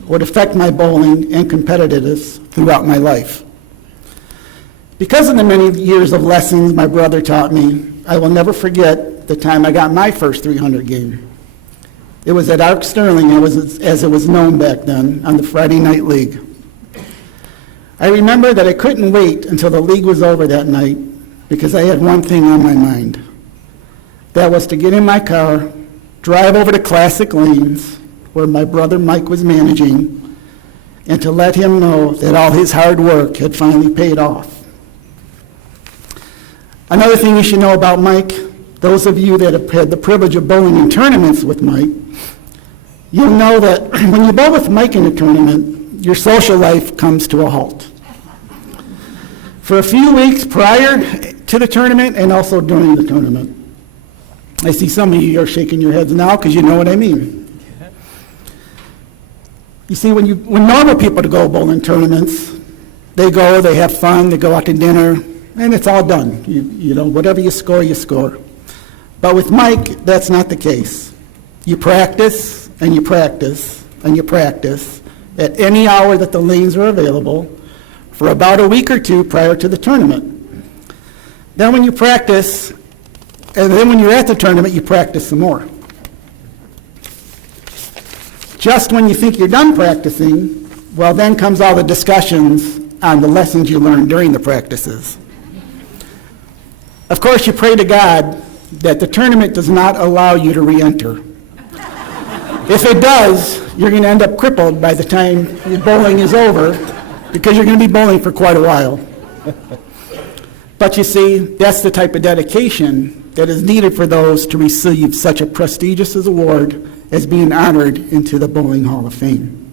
would affect my bowling and competitiveness throughout my life. Because of the many years of lessons my brother taught me, I will never forget the time I got my first 300 game. It was at Arc Sterling, as it was known back then, on the Friday Night League. I remember that I couldn't wait until the league was over that night because I had one thing on my mind. That was to get in my car, drive over to Classic Lanes, where my brother Mike was managing, and to let him know that all his hard work had finally paid off. Another thing you should know about Mike, those of you that have had the privilege of bowling in tournaments with Mike, you'll know that when you bowl with Mike in a tournament, your social life comes to a halt. For a few weeks prior to the tournament and also during the tournament. I see some of you are shaking your heads now because you know what I mean. You see, when normal people go bowling tournaments, they go, they have fun, they go out to dinner, and it's all done. You know, whatever you score, you score. But with Mike, that's not the case. You practice, and you practice, and you practice at any hour that the lanes are available for about a week or two prior to the tournament. Then when you practice, and then when you're at the tournament, you practice some more. Just when you think you're done practicing, well, then comes all the discussions on the lessons you learned during the practices. Of course, you pray to God that the tournament does not allow you to re-enter. If it does, you're going to end up crippled by the time your bowling is over because you're going to be bowling for quite a while. But you see, that's the type of dedication that is needed for those to receive such a prestigious award as being honored into the Bowling Hall of Fame.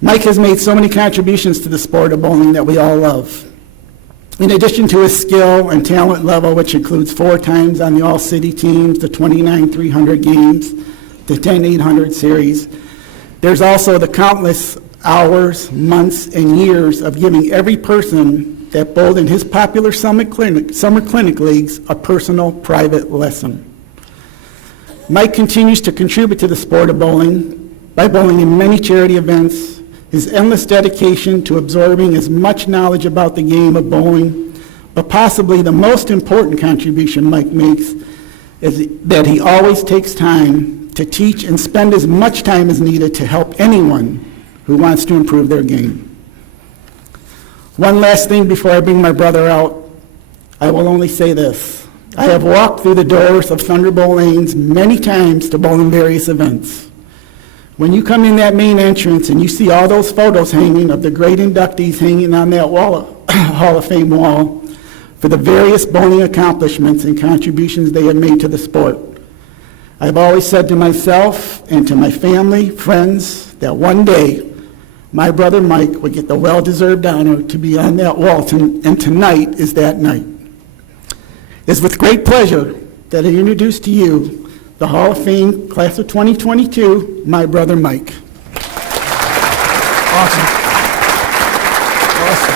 Mike has made so many contributions to the sport of bowling that we all love. In addition to his skill and talent level, which includes 4 times on the all-city teams, the 29 300 games, the 10 800 series, there's also the countless hours, months, and years of giving every person that bowled in his popular summer clinic leagues a personal, private lesson. Mike continues to contribute to the sport of bowling by bowling in many charity events. His endless dedication to absorbing as much knowledge about the game of bowling, but possibly the most important contribution Mike makes is that he always takes time to teach and spend as much time as needed to help anyone who wants to improve their game. One last thing before I bring my brother out, I will only say this. I have walked through the doors of Thunderbolt Lanes many times to bowl in various events. When you come in that main entrance and you see all those photos hanging of the great inductees hanging on that wall, Hall of Fame wall for the various bowling accomplishments and contributions they have made to the sport, I've always said to myself and to my family, friends, that one day my brother Mike would get the well-deserved honor to be on that wall, and tonight is that night. It's with great pleasure that I introduce to you the Hall of Fame class of 2022, my brother Mike. Awesome. Awesome.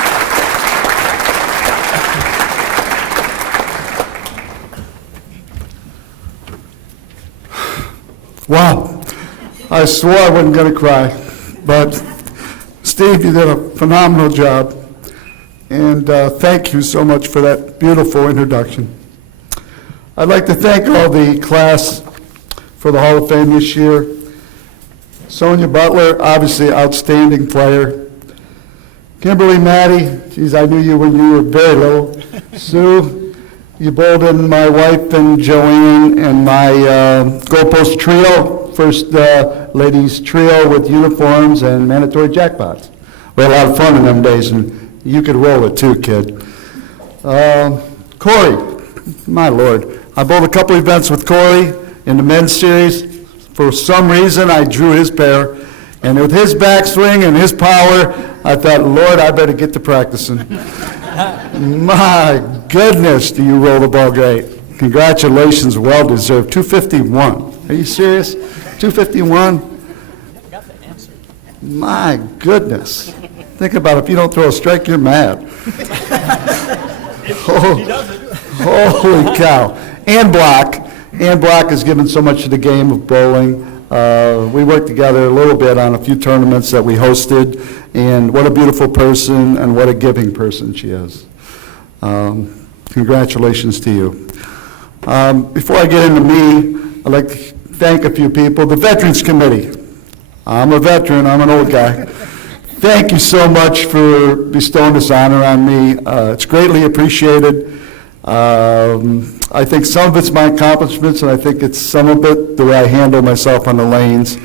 Wow. I swore I wasn't going to cry, but Steve, you did a phenomenal job, and thank you so much for that beautiful introduction. I'd like to thank all the class for the Hall of Fame this year. Sonia Butler, obviously outstanding player. Kimberly Maddie, geez, I knew you when you were very little. Sue, you bowled in my wife and Joanne and my goalpost trio, first ladies trio with uniforms and mandatory jackpots. We had a lot of fun in them days, and you could roll it too, kid. Corey, my Lord. I bowled a couple events with Corey in the men's series. For some reason, I drew his pair, and with his backswing and his power, I thought, Lord, I better get to practicing. My goodness, do you roll the ball great. Congratulations, well deserved. 251. Are you serious? 251? My goodness. Think about it. If you don't throw a strike, you're mad. Holy cow. And Block. Ann Block has given so much to the game of bowling. We worked together a little bit on a few tournaments that we hosted, and what a beautiful person and what a giving person she is. Congratulations to you. Before I get into me, I'd like to thank a few people. The Veterans Committee. I'm a veteran, I'm an old guy. Thank you so much for bestowing this honor on me. It's greatly appreciated. I think some of it's my accomplishments, and I think it's some of it the way I handle myself on the lanes.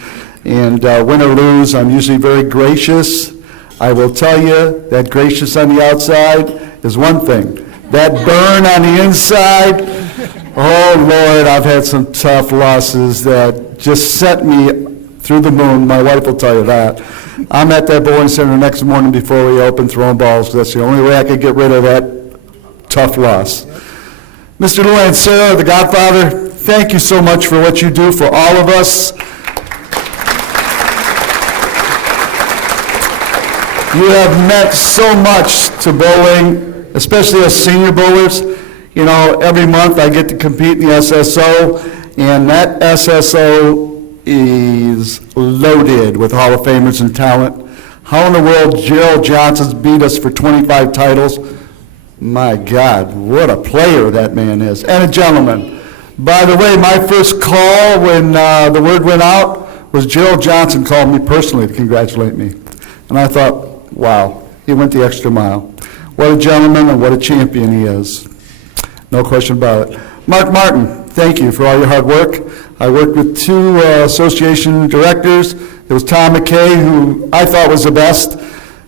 And win or lose, I'm usually very gracious. I will tell you that gracious on the outside is one thing. That burn on the inside, oh Lord, I've had some tough losses that just set me through the moon. My wife will tell you that. I'm at that bowling center the next morning before we open throwing balls. That's the only way I could get rid of that tough loss. Mr. Lancero, the Godfather, thank you so much for what you do for all of us. You have meant so much to bowling, especially us senior bowlers. You know, every month I get to compete in the SSO, and that SSO is loaded with Hall of Famers and talent. How in the world Gerald Johnson's beat us for 25 titles? My God, what a player that man is, and a gentleman. By the way, my first call when the word went out was Gerald Johnson called me personally to congratulate me. And I thought, wow, he went the extra mile. What a gentleman and what a champion he is. No question about it. Mark Martin, thank you for all your hard work. I worked with two association directors. There was Tom McKay, who I thought was the best,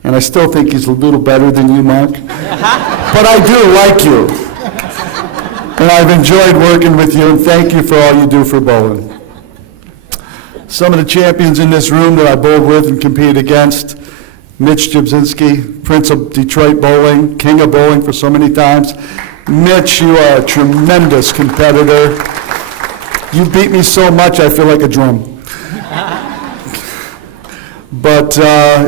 and I still think he's a little better than you, Mark. But I do like you. And I've enjoyed working with you, and thank you for all you do for bowling. Some of the champions in this room that I bowled with and competed against: Mitch Jabzinski, Prince of Detroit Bowling, King of Bowling for so many times. Mitch, you are a tremendous competitor. You beat me so much, I feel like a drum. But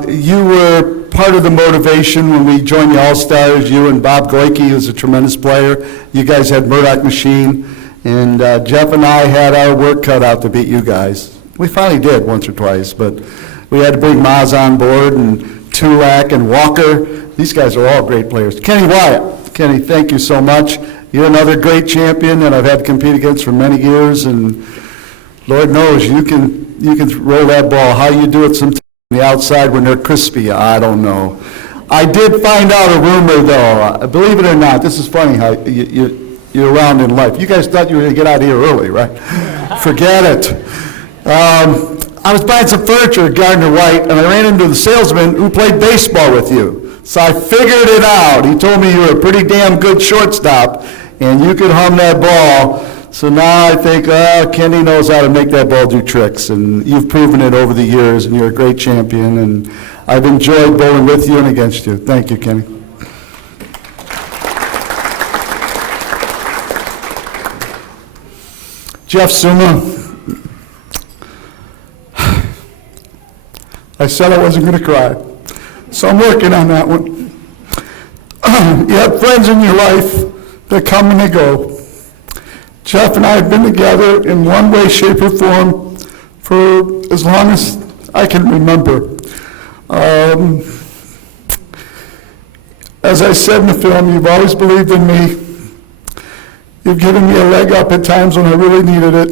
you were part of the motivation when we joined the All-Stars. You and Bob Goyke, who's a tremendous player. You guys had Murdoch Machine. And Jeff and I had our work cut out to beat you guys. We finally did once or twice, but we had to bring Maz on board, and Tulak and Walker. These guys are all great players. Kenny Wyatt. Kenny, thank you so much. You're another great champion that I've had to compete against for many years, and Lord knows you can roll that ball. How you do it sometimes on the outside when they're crispy, I don't know. I did find out a rumor, though. Believe it or not, this is funny how you're around in life. You guys thought you were going to get out of here early, right? Forget it. I was buying some furniture at Gardner White, and I ran into the salesman who played baseball with you. So I figured it out. He told me you were a pretty damn good shortstop, and you could hum that ball. So now I think, Kenny knows how to make that ball do tricks, and you've proven it over the years, and you're a great champion, and I've enjoyed bowling with you and against you. Thank you, Kenny. Jeff Suma, I said I wasn't going to cry, so I'm working on that one. You have friends in your life that come and they go. Jeff and I have been together in one way, shape, or form for as long as I can remember. As I said in the film, you've always believed in me. You've given me a leg up at times when I really needed it.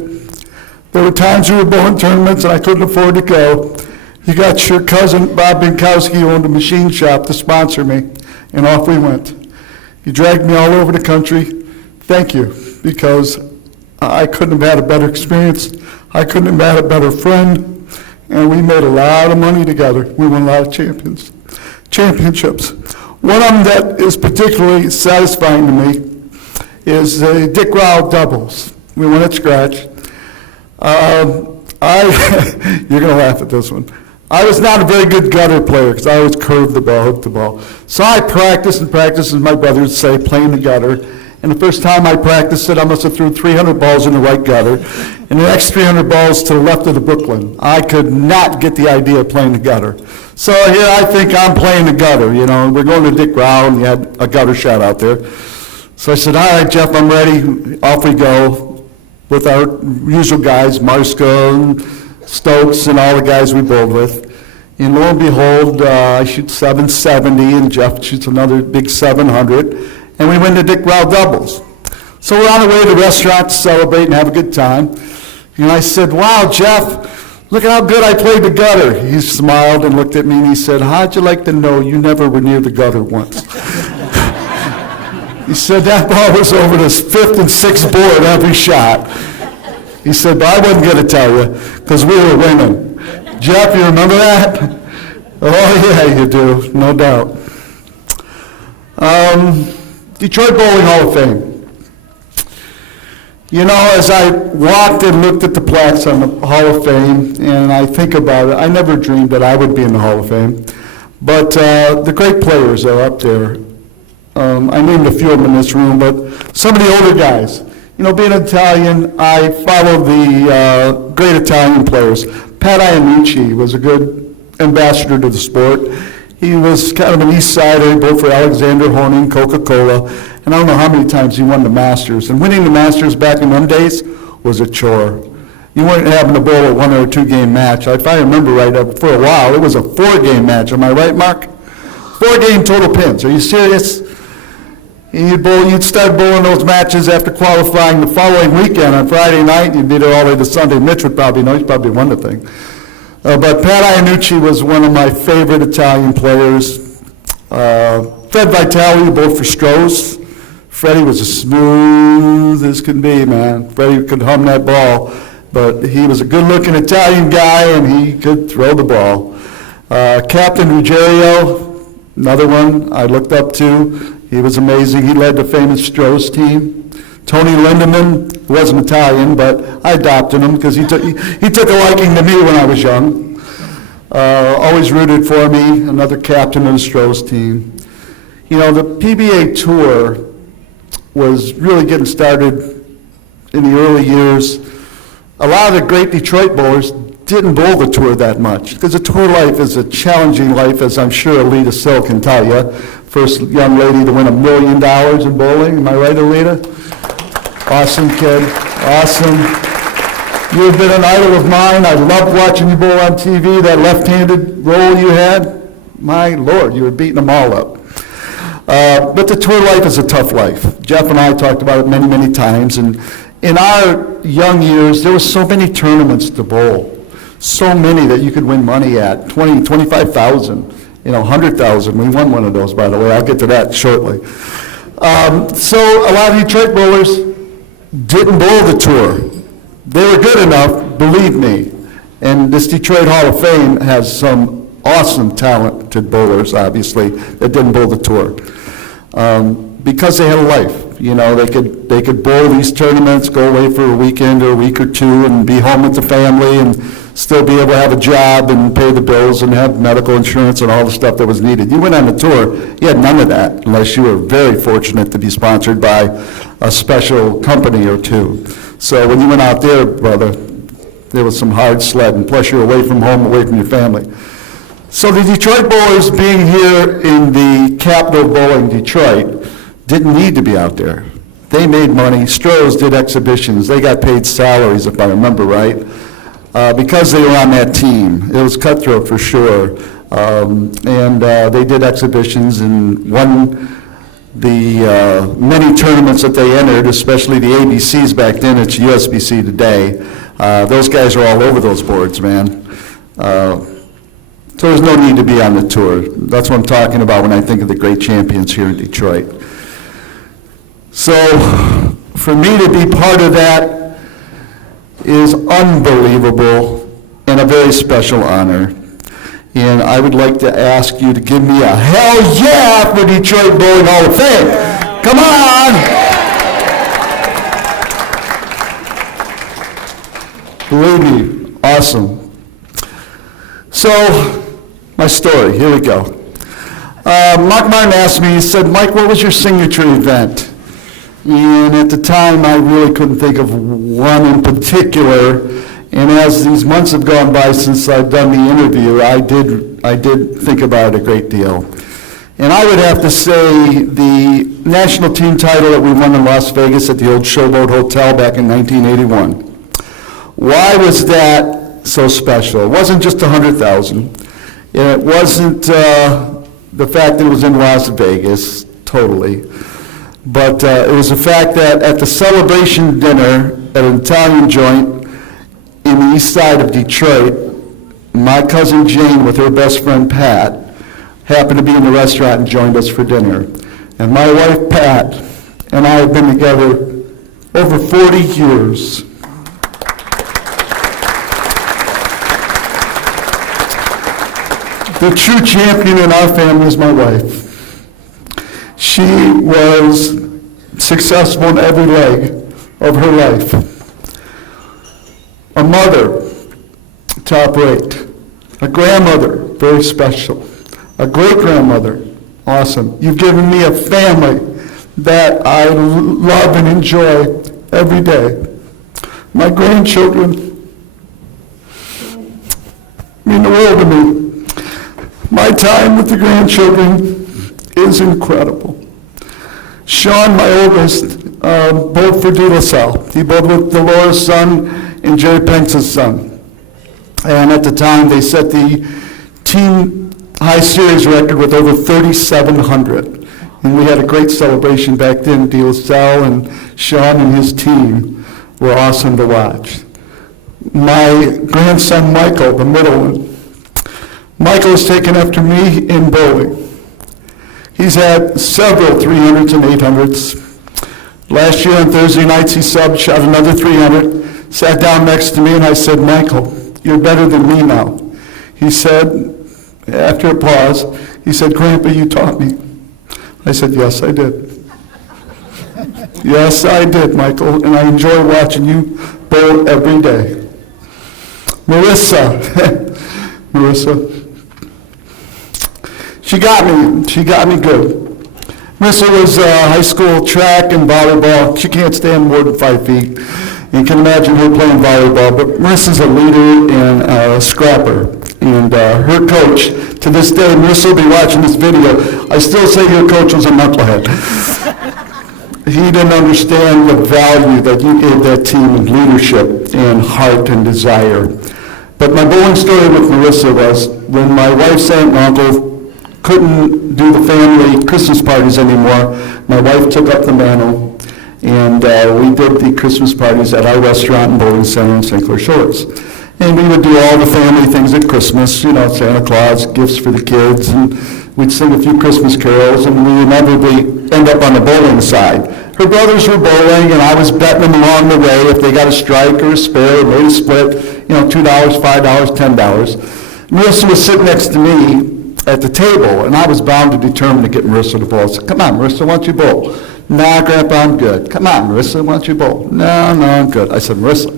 There were times we were bowling tournaments and I couldn't afford to go. You got your cousin, Bob Binkowski, who owned a machine shop to sponsor me, and off we went. You dragged me all over the country. Thank you, because I couldn't have had a better experience. I couldn't have had a better friend, and we made a lot of money together. We won a lot of championships. One of them that is particularly satisfying to me is the Dick Rao doubles. We won at scratch. You're going to laugh at this one. I was not a very good gutter player because I always curved the ball, hooked the ball. So I practiced and practiced, as my brother would say, playing the gutter. And the first time I practiced it, I must have threw 300 balls in the right gutter, and the next 300 balls to the left of the Brooklyn. I could not get the idea of playing the gutter. So here I think I'm playing the gutter, you know. We're going to Dick Rao, and you had a gutter shot out there. So I said, all right, Jeff, I'm ready. Off we go with our usual guys, Marska and Stokes and all the guys we bowled with. And lo and behold, I shoot 770, and Jeff shoots another big 700, and we win the Dick Rao doubles. So we're on the way to the restaurant to celebrate and have a good time. And I said, wow, Jeff, look at how good I played the gutter. He smiled and looked at me and he said, how'd you like to know you never were near the gutter once? He said, that ball was over the 5th and 6th board every shot. He said, but I wasn't going to tell you because we were winning. Jeff, you remember that? Oh, yeah, you do, no doubt. Detroit Bowling Hall of Fame. You know, as I walked and looked at the plaques on the Hall of Fame, and I think about it, I never dreamed that I would be in the Hall of Fame. But the great players are up there. I named a few of them in this room, but some of the older guys. You know, being Italian, I follow the great Italian players. Pat Iannucci was a good ambassador to the sport. He was kind of an East Sider, both for Alexander Horning, Coca-Cola, and I don't know how many times he won the Masters. And winning the Masters back in them days was a chore. You weren't having to bowl a 1 or 2 game match. If I remember right, for a while, it was a 4-game match. Am I right, Mark? 4-game total pins. Are you serious? And you'd start bowling those matches after qualifying the following weekend on Friday night. You'd be there all the way to Sunday. Mitch would probably know. He's probably won the thing. But Pat Iannucci was one of my favorite Italian players. Fred Vitale, both for Strohs. Freddie was as smooth as can be, man. Freddie could hum that ball. But he was a good-looking Italian guy, and he could throw the ball. Captain Ruggiero, another one I looked up to. He was amazing. He led the famous Strohs team. Tony Lindemann wasn't Italian, but I adopted him because he took a liking to me when I was young. Always rooted for me, another captain of the Strohs team. You know, the PBA Tour was really getting started in the early years. A lot of the great Detroit bowlers didn't bowl the tour that much because the tour life is a challenging life, as I'm sure Alita Sill can tell you. First young lady to win $1 million in bowling. Am I right, Alita? Awesome kid. Awesome. You've been an idol of mine. I loved watching you bowl on TV. That left-handed roll you had, my Lord, you were beating them all up. But the tour life is a tough life. Jeff and I talked about it many, many times. And in our young years, there were so many tournaments to bowl. So many that you could win money at, 20, 25,000, 100,000. We won one of those, by the way. I'll get to that shortly. So a lot of Detroit bowlers didn't bowl the tour. They were good enough, believe me. And this Detroit Hall of Fame has some awesome talented bowlers, obviously, that didn't bowl the tour. Because they had a life. You know, they could bowl these tournaments, go away for a weekend or a week or two and be home with the family and still be able to have a job and pay the bills and have medical insurance and all the stuff that was needed. You went on the tour, you had none of that unless you were very fortunate to be sponsored by a special company or two. So when you went out there, brother, there was some hard sledding, plus you're away from home, away from your family. So the Detroit Bowlers being here in the capital of bowling, Detroit, didn't need to be out there. They made money. Stroh's did exhibitions. They got paid salaries, if I remember right, because they were on that team. It was cutthroat for sure. They did exhibitions and won the many tournaments that they entered, especially the ABCs back then. It's USBC today. Those guys are all over those boards, man. So there's no need to be on the tour. That's what I'm talking about when I think of the great champions here in Detroit. So for me to be part of that is unbelievable and a very special honor. And I would like to ask you to give me a hell yeah for Detroit Bowling Hall of Fame. Come on! Believe me, awesome. So, my story, here we go. Mark Martin asked me, he said, Mike, what was your signature event? And at the time, I really couldn't think of one in particular. And as these months have gone by since I've done the interview, I did think about it a great deal. And I would have to say the national team title that we won in Las Vegas at the old Showboat Hotel back in 1981. Why was that so special? It wasn't just 100,000. It wasn't the fact that it was in Las Vegas, totally. But it was the fact that at the celebration dinner at an Italian joint in the east side of Detroit, my cousin Jane with her best friend Pat happened to be in the restaurant and joined us for dinner. And my wife Pat and I have been together over 40 years. The true champion in our family is my wife. She was successful in every leg of her life. A mother, top rate. A grandmother, very special. A great-grandmother, awesome. You've given me a family that I love and enjoy every day. My grandchildren mean the world to me. My time with the grandchildren is incredible. Sean, my oldest, bowled for De La Salle. He bowled with Dolores' son and Jerry Pence's son. And at the time, they set the team high series record with over 3,700. And we had a great celebration back then. De La Salle and Sean and his team were awesome to watch. My grandson, Michael, the middle one. Michael is taken after me in bowling. He's had several 300s and 800s. Last year on Thursday nights, he subbed, shot another 300, sat down next to me, and I said, Michael, you're better than me now. He said, after a pause, he said, Grandpa, you taught me. I said, yes, I did. Yes, I did, Michael, and I enjoy watching you bowl every day. Marissa, She got me good. Marissa was high school track and volleyball. She can't stand more than 5 feet. You can imagine her playing volleyball, but Marissa's a leader and a scrapper. And her coach, to this day, Marissa will be watching this video, I still say your coach was a knucklehead. He didn't understand the value that you gave that team in leadership and heart and desire. But my bowling story with Marissa was when my wife's aunt and uncle couldn't do the family Christmas parties anymore, my wife took up the mantle, and we did the Christmas parties at our restaurant and bowling center in St. Clair Shores. And we would do all the family things at Christmas, you know, Santa Claus, gifts for the kids, and we'd sing a few Christmas carols, and we inevitably end up on the bowling side. Her brothers were bowling, and I was betting them along the way if they got a strike or a spare, or made a split, you know, $2, $5, $10. Marissa was sitting next to me at the table, and I was bound and determined to get Marissa to bowl. I said, come on, Marissa, why don't you bowl? Nah, Grandpa, I'm good. Come on, Marissa, why don't you bowl? No, I'm good. I said, Marissa,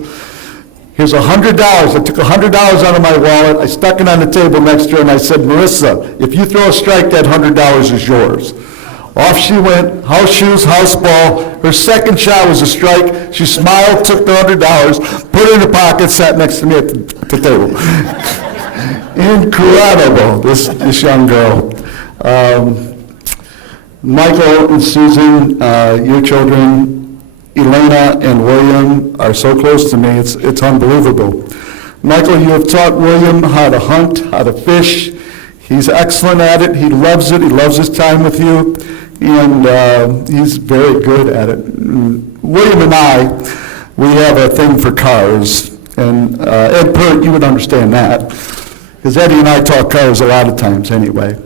here's $100. I took $100 out of my wallet, I stuck it on the table next to her, and I said, Marissa, if you throw a strike, that $100 is yours. Off she went, house shoes, house ball. Her second shot was a strike. She smiled, took the $100, put it in her pocket, sat next to me at the table. Incredible, this young girl. Michael and Susan, your children, Elena and William, are so close to me, it's unbelievable. Michael, you have taught William how to hunt, how to fish. He's excellent at it. He loves it. He loves his time with you, and he's very good at it. William and I, we have a thing for cars, and Ed Pert, you would understand that, because Eddie and I talk cars a lot of times anyway.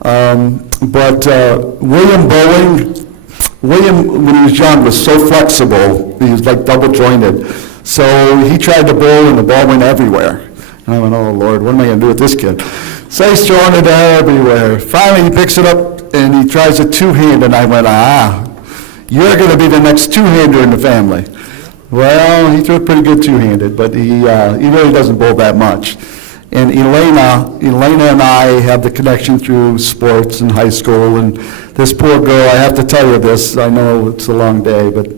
But William Bowling, William, when he was young, was so flexible. He was like double jointed. So he tried to bowl, and the ball went everywhere. And I went, oh, Lord, what am I going to do with this kid? So he's throwing it everywhere. Finally, he picks it up, and he tries a two-hand, and I went, you're going to be the next two-hander in the family. Well, he threw it pretty good two-handed, but he really doesn't bowl that much. And Elena and I have the connection through sports in high school, and this poor girl, I have to tell you this, I know it's a long day, but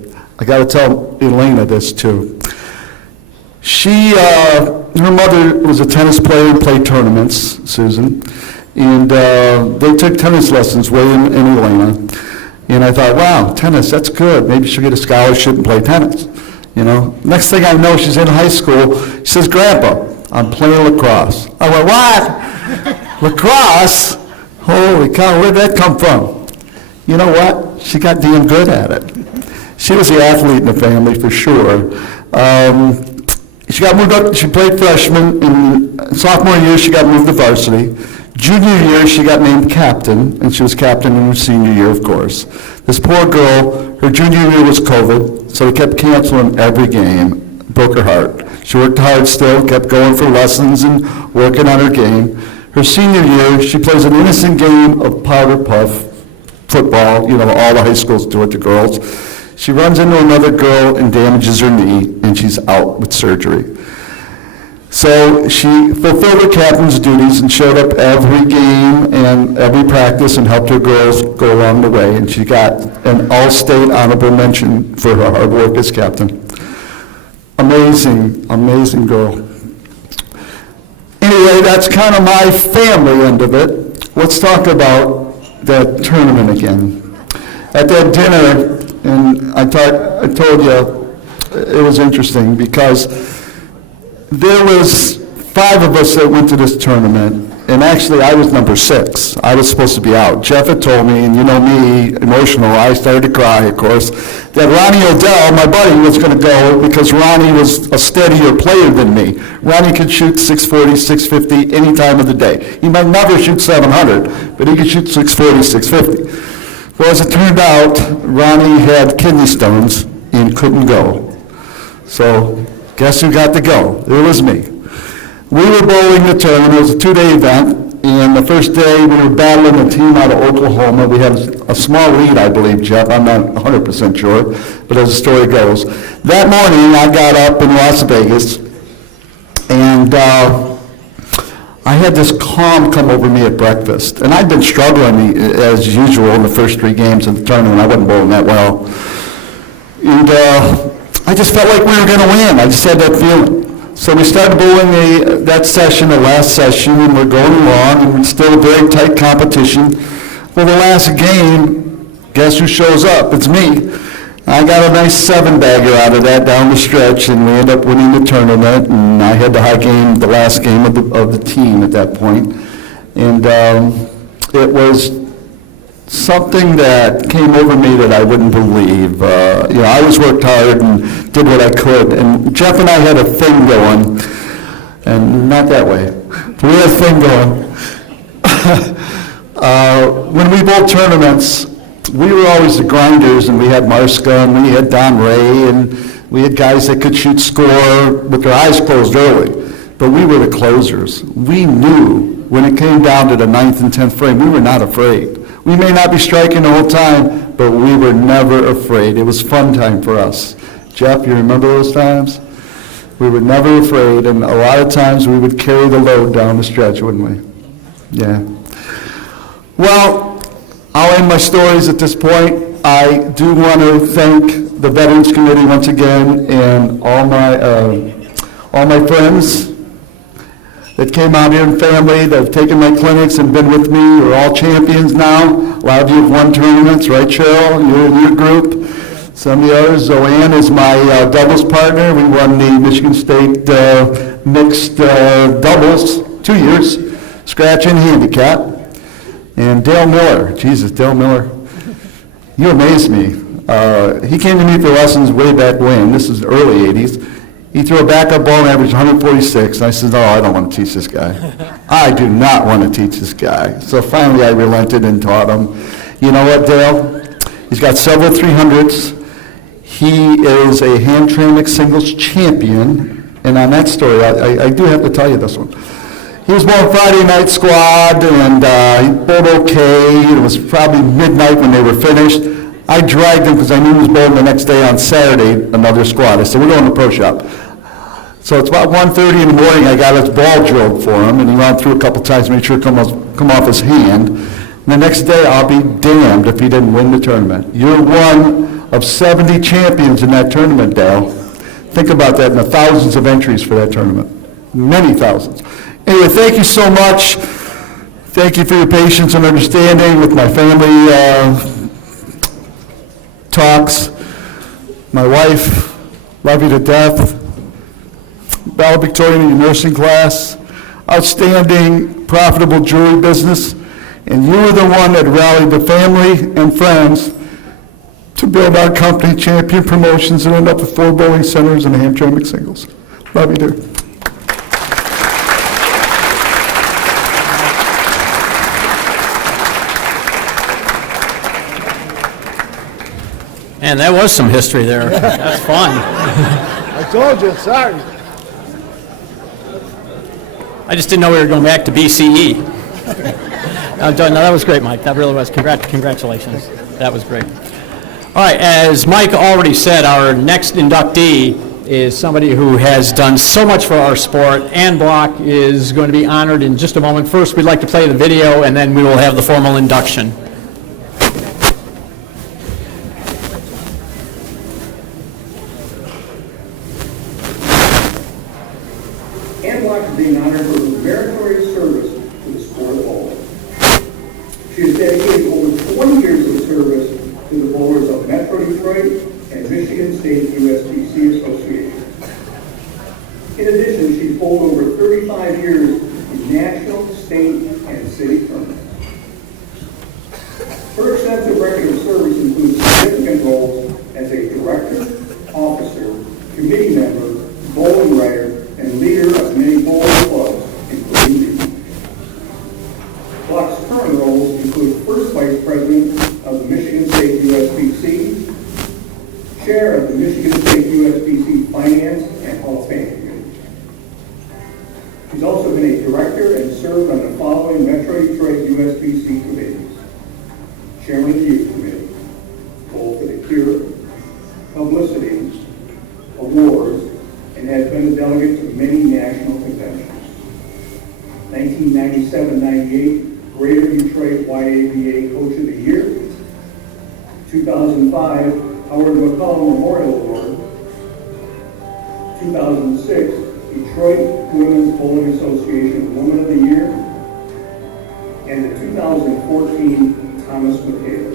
I got to tell Elena this too. Her mother was a tennis player and played tournaments, Susan, and they took tennis lessons, William and Elena, and I thought, wow, tennis, that's good, maybe she'll get a scholarship and play tennis, you know. Next thing I know, she's in high school, she says, Grandpa, I'm playing lacrosse. I went, what? Lacrosse? Holy cow, where'd that come from? You know what? She got damn good at it. She was the athlete in the family for sure. She got moved up, she played freshman. In sophomore year, she got moved to varsity. Junior year, she got named captain, and she was captain in her senior year, of course. This poor girl, her junior year was COVID, so they kept canceling every game. Broke her heart. She worked hard still, kept going for lessons and working on her game. Her senior year, she plays an innocent game of powder puff football. You know, all the high schools do it to girls. She runs into another girl and damages her knee, and she's out with surgery. So she fulfilled her captain's duties and showed up every game and every practice and helped her girls go along the way. And she got an all-state honorable mention for her hard work as captain. Amazing, amazing girl. Anyway, that's kind of my family end of it. Let's talk about that tournament again. At that dinner, and I told you it was interesting because there was 5 of us that went to this tournament, and actually I was number 6. I was supposed to be out. Jeff had told me, and you know me, emotional, I started to cry, of course, that Ronnie Odell, my buddy, was going to go because Ronnie was a steadier player than me. Ronnie could shoot 640, 650 any time of the day. He might never shoot 700, but he could shoot 640, 650. Well, as it turned out, Ronnie had kidney stones and couldn't go. So guess who got to go? It was me. We were bowling the tournament. It was a 2-day event, and the first day we were battling a team out of Oklahoma. We had a small lead, I believe, Jeff. I'm not 100% sure, but as the story goes. That morning, I got up in Las Vegas, and I had this calm come over me at breakfast. And I'd been struggling, as usual, in the first 3 games of the tournament. I wasn't bowling that well. And I just felt like we were going to win. I just had that feeling. So we started bowling that session, the last session, and we're going along, and it's still a very tight competition. Well, the last game, guess who shows up? It's me. I got a nice 7-bagger out of that down the stretch, and we ended up winning the tournament, and I had the high game, the last game of the team at that point. And it was something that came over me that I wouldn't believe. I always worked hard and did what I could, and Jeff and I had a thing going, and not that way. We had a thing going. When we bowled tournaments, we were always the grinders, and we had Marska, and we had Don Ray, and we had guys that could shoot score with their eyes closed early, but we were the closers. We knew when it came down to the 9th and 10th frame, we were not afraid. We may not be striking the whole time, but we were never afraid. It was fun time for us. Jeff, you remember those times? We were never afraid, and a lot of times we would carry the load down the stretch, wouldn't we? Yeah. Well, I'll end my stories at this point. I do want to thank the Veterans Committee once again and all my friends that came out here and family that have taken my clinics and been with me. We're all champions now. A lot of you have won tournaments, right, Cheryl? You're in your group. Some of the others. Zoanne is my doubles partner. We won the Michigan State mixed doubles 2 years, scratch and handicap. And Dale Miller, Jesus, Dale Miller, you amaze me. He came to me for lessons way back when, this is early 80s. He threw a backup ball and averaged 146. And I said, oh, I don't want to teach this guy. I do not want to teach this guy. So finally I relented and taught him. You know what, Dale? He's got several 300s. He is a Hamtramck singles champion. And on that story, I do have to tell you this one. He was born Friday night squad, and he bowled okay. It was probably midnight when they were finished. I dragged him because I knew he was bowling the next day on Saturday, another squad. I said, we're going to the pro shop. So it's about 1:30 in the morning. I got his ball drilled for him, and he ran through a couple times to make sure it come off his hand. And the next day, I'll be damned if he didn't win the tournament. You're one of 70 champions in that tournament, Dale. Think about that, and the thousands of entries for that tournament. Many thousands. Anyway, thank you so much. Thank you for your patience and understanding with my family talks. My wife, love you to death. Valedictorian in your nursing class. Outstanding, profitable jewelry business. And you were the one that rallied the family and friends to build our company, Champion Promotions, and end up with 4 bowling centers and a Hamtramck singles. Love you, dear. And that was some history there. That's fun. I told you, sorry. I just didn't know we were going back to BCE. No, that was great, Mike. That really was. Congratulations. That was great. All right, as Mike already said, our next inductee is somebody who has done so much for our sport. Ann Block is going to be honored in just a moment. First, we'd like to play the video, and then we will have the formal induction. Ann Block is being honored for her meritorious service to the sport of bowling. She has dedicated over 20 years of service to the bowlers of Metro Detroit and Michigan State USBC Association. In addition, she's bowled over 35 years in national, state, and city tournaments. Her extensive record of service includes significant roles as a director, officer, committee member, bowling writer, and leader of many bowling clubs, including these. Block's current roles include first vice president of the Michigan State USBC, chair of the Michigan State USBC Finance and Hall of Fame Committee. She's also been a director and served on the following Metro Detroit USBC committees: chairman of the Youth Committee, Bowl for the Cure, Publicity, Awards, and has been a delegate to many national conventions. 1997-98 Greater Detroit YABA Coach of the Year, 2005 Howard McCollum Memorial Award, 2006 Detroit Women's Bowling Association Woman of the Year, and the 2014 Thomas McKay Award.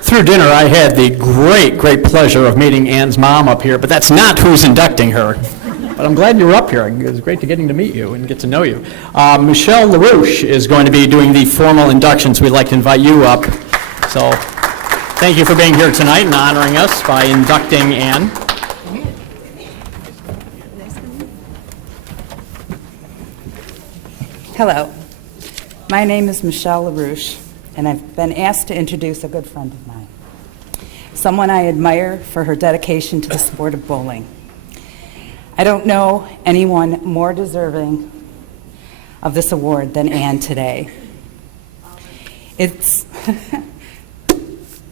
Through dinner, I had the great pleasure of meeting Ann's mom up here, but that's not who's inducting her. But I'm glad you were up here. It was great getting to meet you and get to know you. Michelle LaRouche is going to be doing the formal inductions. We'd like to invite you up. So thank you for being here tonight and honoring us by inducting Ann. Hello. My name is Michelle LaRouche, and I've been asked to introduce a good friend of mine, someone I admire for her dedication to the sport of bowling. I don't know anyone more deserving of this award than Ann today. It's,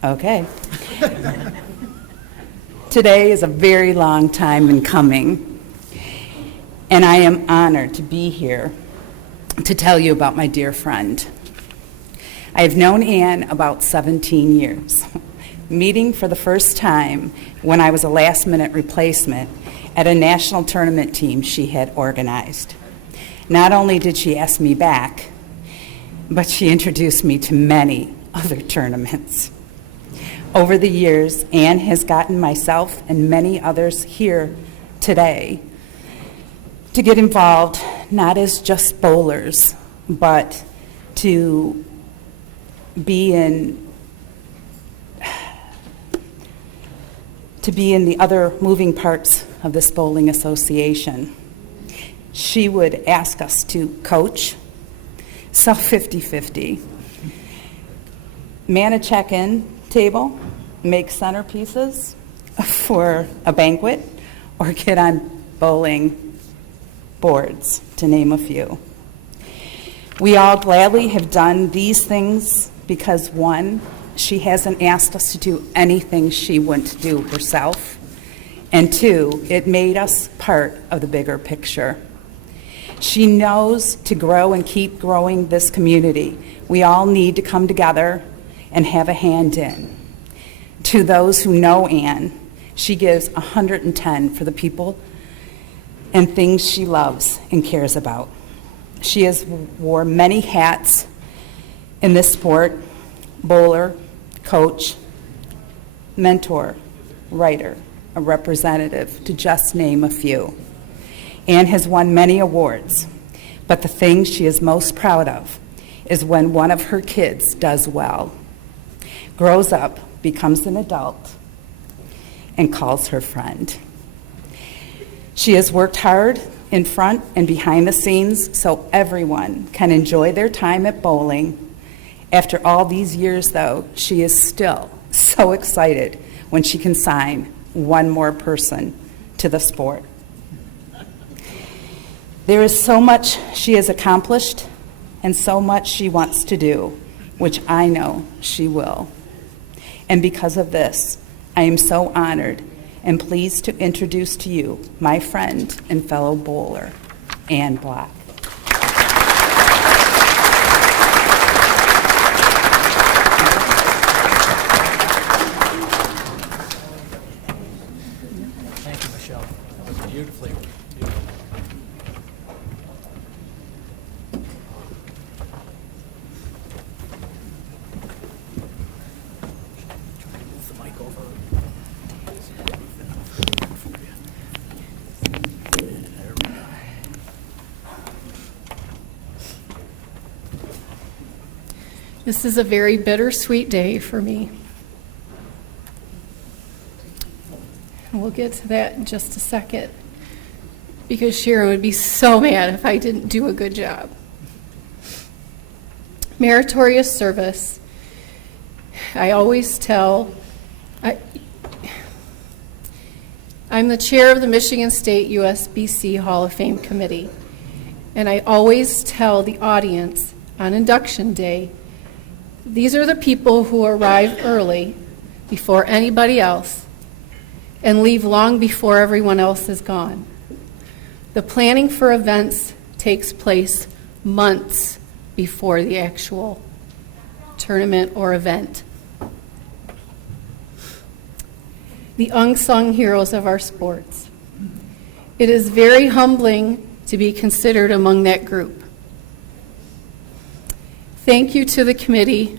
okay. Today is a very long time in coming, and I am honored to be here to tell you about my dear friend. I have known Ann about 17 years, meeting for the first time when I was a last-minute replacement at a national tournament team she had organized. Not only did she ask me back, but she introduced me to many other tournaments. Over the years, Ann has gotten myself and many others here today to get involved, not as just bowlers, but to be in the other moving parts of this bowling association. She would ask us to coach, sell 50-50, man a check-in table, make centerpieces for a banquet, or get on bowling boards, to name a few. We all gladly have done these things because, one, she hasn't asked us to do anything she wouldn't do herself, and two, it made us part of the bigger picture. She knows to grow and keep growing this community, we all need to come together and have a hand in. To those who know Ann, she gives 110 for the people and things she loves and cares about. She has wore many hats in this sport: bowler, coach, mentor, writer, a representative, to just name a few. Ann has won many awards, but the thing she is most proud of is when one of her kids does well, grows up, becomes an adult, and calls her friend. She has worked hard in front and behind the scenes so everyone can enjoy their time at bowling. After all these years, though, she is still so excited when she can sign one more person to the sport. There is so much she has accomplished and so much she wants to do, which I know she will. And because of this, I am so honored and pleased to introduce to you my friend and fellow bowler, Ann Block. Thank you, Michelle. That was beautifully. This is a very bittersweet day for me. And we'll get to that in just a second, because Sharon would be so mad if I didn't do a good job. Meritorious service. I always tell, I'm the chair of the Michigan State USBC Hall of Fame Committee, and I always tell the audience on induction day, these are the people who arrive early before anybody else and leave long before everyone else is gone. The planning for events takes place months before the actual tournament or event. The unsung heroes of our sports. It is very humbling to be considered among that group. Thank you to the committee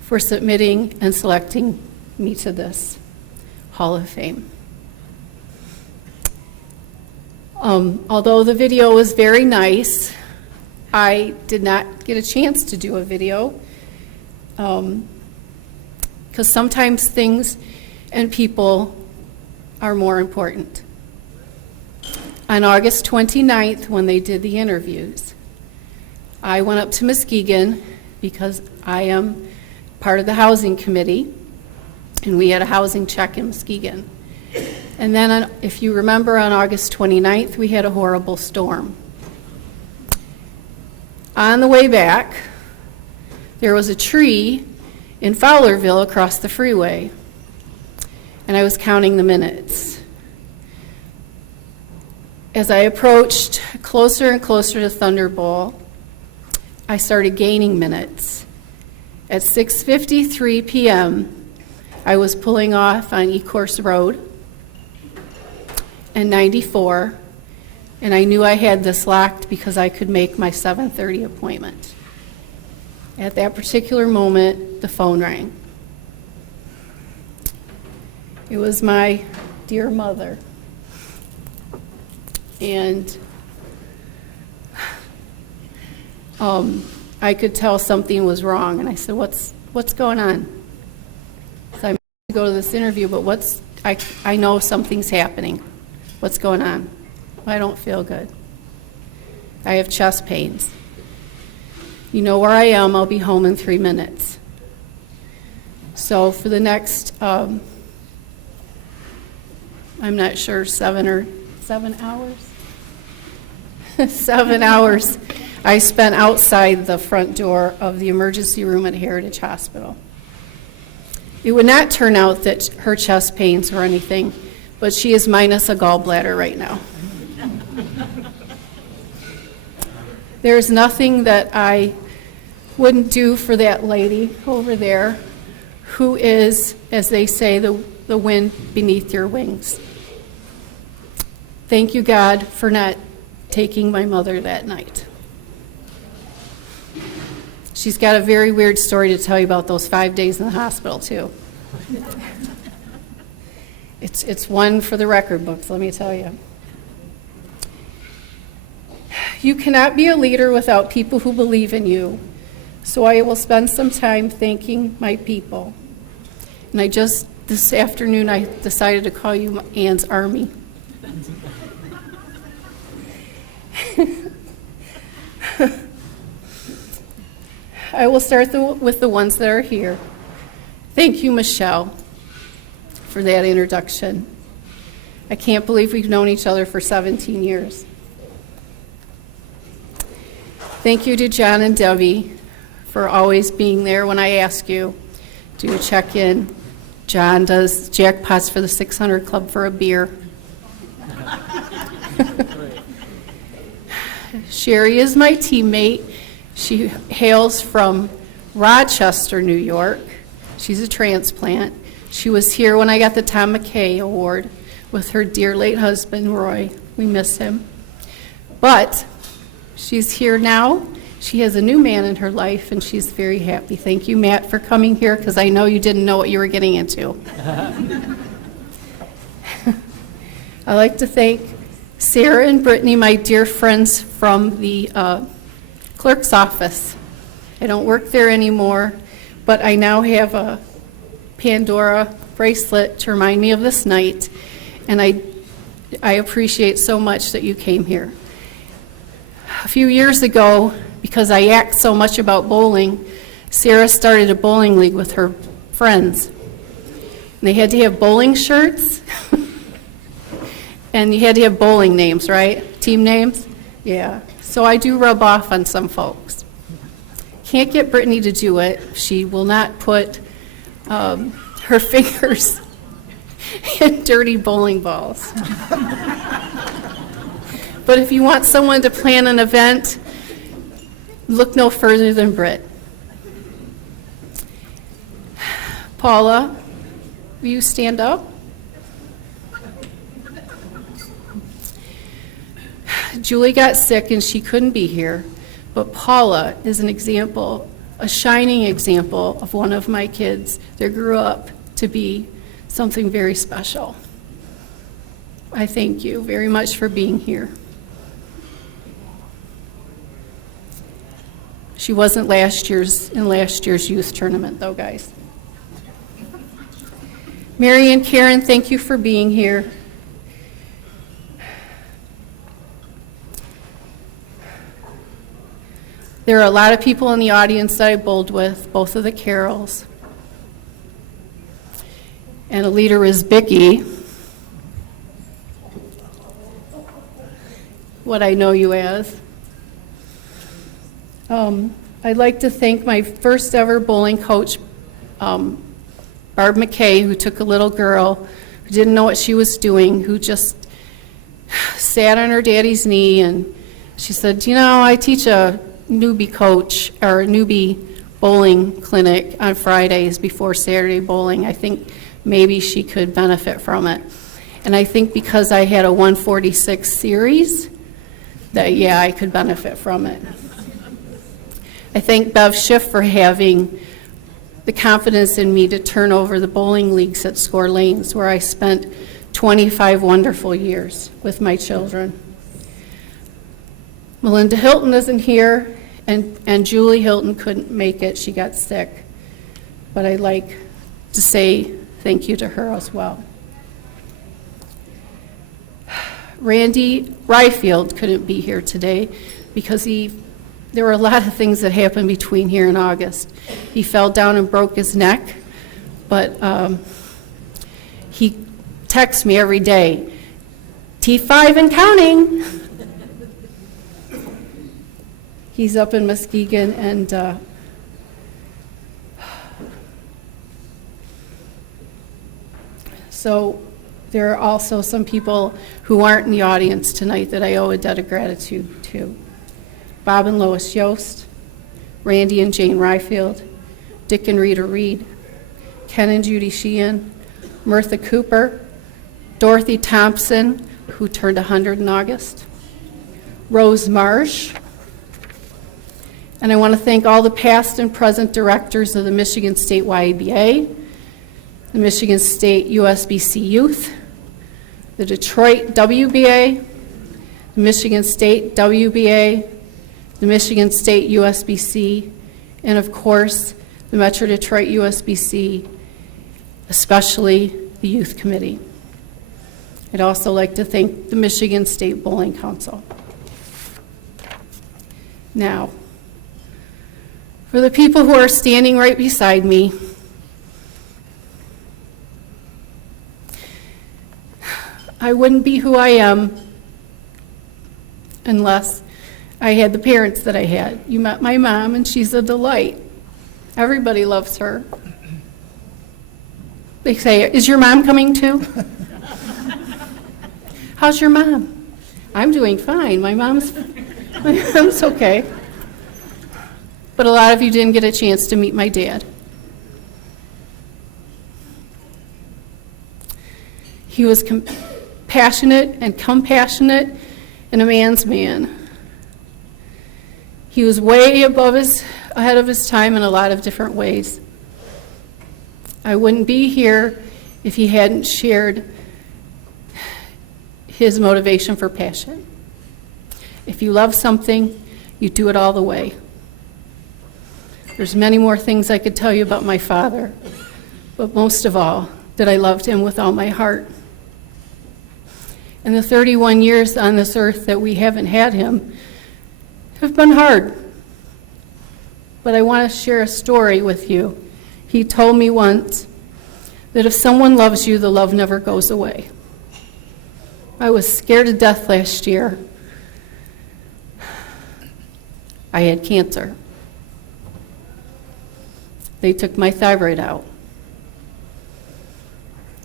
for submitting and selecting me to this Hall of Fame. Although the video was very nice, I did not get a chance to do a video because sometimes things and people are more important. On August 29th, when they did the interviews, I went up to Muskegon because I am part of the housing committee, and we had a housing check in Muskegon. And then, if you remember, on August 29th, we had a horrible storm. On the way back, there was a tree in Fowlerville across the freeway, and I was counting the minutes. As I approached closer and closer to Thunderbolt, I started gaining minutes. At 6:53 p.m., I was pulling off on Ecorse Road and 94, and I knew I had this locked because I could make my 7:30 appointment. At that particular moment, the phone rang. It was my dear mother. And I could tell something was wrong, and I said, what's going on? So I'm going to go to this interview, but I know something's happening. What's going on? I don't feel good. I have chest pains. You know where I am. I'll be home in 3 minutes. So for the next, I'm not sure, 7 hours? 7 hours I spent outside the front door of the emergency room at Heritage Hospital. It would not turn out that her chest pains or anything, but she is minus a gallbladder right now. There's nothing that I wouldn't do for that lady over there who is, as they say, the wind beneath your wings. Thank you, God, for not taking my mother that night. She's got a very weird story to tell you about those 5 days in the hospital, too. It's one for the record books, let me tell you. You cannot be a leader without people who believe in you, so I will spend some time thanking my people. And this afternoon, I decided to call you Ann's Army. I will start with the ones that are here. Thank you, Michelle, for that introduction. I can't believe we've known each other for 17 years. Thank you to John and Debbie for always being there when I ask you to check in. John does jackpots for the 600 Club for a beer. Sherry is my teammate. She hails from Rochester, New York. She's a transplant. She was here when I got the Tom McKay Award with her dear late husband, Roy. We miss him. But she's here now. She has a new man in her life, and she's very happy. Thank you, Matt, for coming here, because I know you didn't know what you were getting into. I'd like to thank Sarah and Brittany, my dear friends from the clerk's office. I don't work there anymore, but I now have a Pandora bracelet to remind me of this night, and I appreciate so much that you came here. A few years ago, because I act so much about bowling, Sarah started a bowling league with her friends. And they had to have bowling shirts, and you had to have bowling names, right? Team names? Yeah. So I do rub off on some folks. Can't get Brittany to do it. She will not put her fingers in dirty bowling balls. But if you want someone to plan an event, look no further than Britt. Paula, will you stand up? Julie got sick and she couldn't be here, but Paula is an example, a shining example of one of my kids that grew up to be something very special. I thank you very much for being here. She wasn't in last year's youth tournament, though, guys. Mary and Karen, thank you for being here. There are a lot of people in the audience that I bowled with, both of the Carols. And a leader is Bicky, what I know you as. I'd like to thank my first ever bowling coach, Barb McKay, who took a little girl who didn't know what she was doing, who just sat on her daddy's knee, and she said, you know, I teach a newbie coach, or a newbie bowling clinic on Fridays before Saturday bowling. I think maybe she could benefit from it. And I think because I had a 146 series, that, yeah, I could benefit from it. I thank Bev Schiff for having the confidence in me to turn over the bowling leagues at Score Lanes, where I spent 25 wonderful years with my children. Melinda Hilton isn't here, and Julie Hilton couldn't make it. She got sick. But I'd like to say thank you to her as well. Randy Ryfield couldn't be here today because there were a lot of things that happened between here and August. He fell down and broke his neck, but he texts me every day, T5 and counting. He's up in Muskegon, and so there are also some people who aren't in the audience tonight that I owe a debt of gratitude to. Bob and Lois Yost, Randy and Jane Ryfield, Dick and Rita Reed, Ken and Judy Sheehan, Mirtha Cooper, Dorothy Thompson, who turned 100 in August, Rose Marsh, and I want to thank all the past and present directors of the Michigan State YABA, the Michigan State USBC Youth, the Detroit WBA, the Michigan State WBA, the Michigan State USBC, and of course, the Metro Detroit USBC, especially the Youth Committee. I'd also like to thank the Michigan State Bowling Council. Now, for the people who are standing right beside me, I wouldn't be who I am unless I had the parents that I had. You met my mom, and she's a delight. Everybody loves her. They say, is your mom coming too? How's your mom? I'm doing fine. My mom's okay. But a lot of you didn't get a chance to meet my dad. He was passionate and compassionate and a man's man. He was way ahead of his time in a lot of different ways. I wouldn't be here if he hadn't shared his motivation for passion. If you love something, you do it all the way. There's many more things I could tell you about my father, but most of all, that I loved him with all my heart. And the 31 years on this earth that we haven't had him have been hard. But I want to share a story with you. He told me once that if someone loves you, the love never goes away. I was scared to death last year. I had cancer. They took my thyroid out.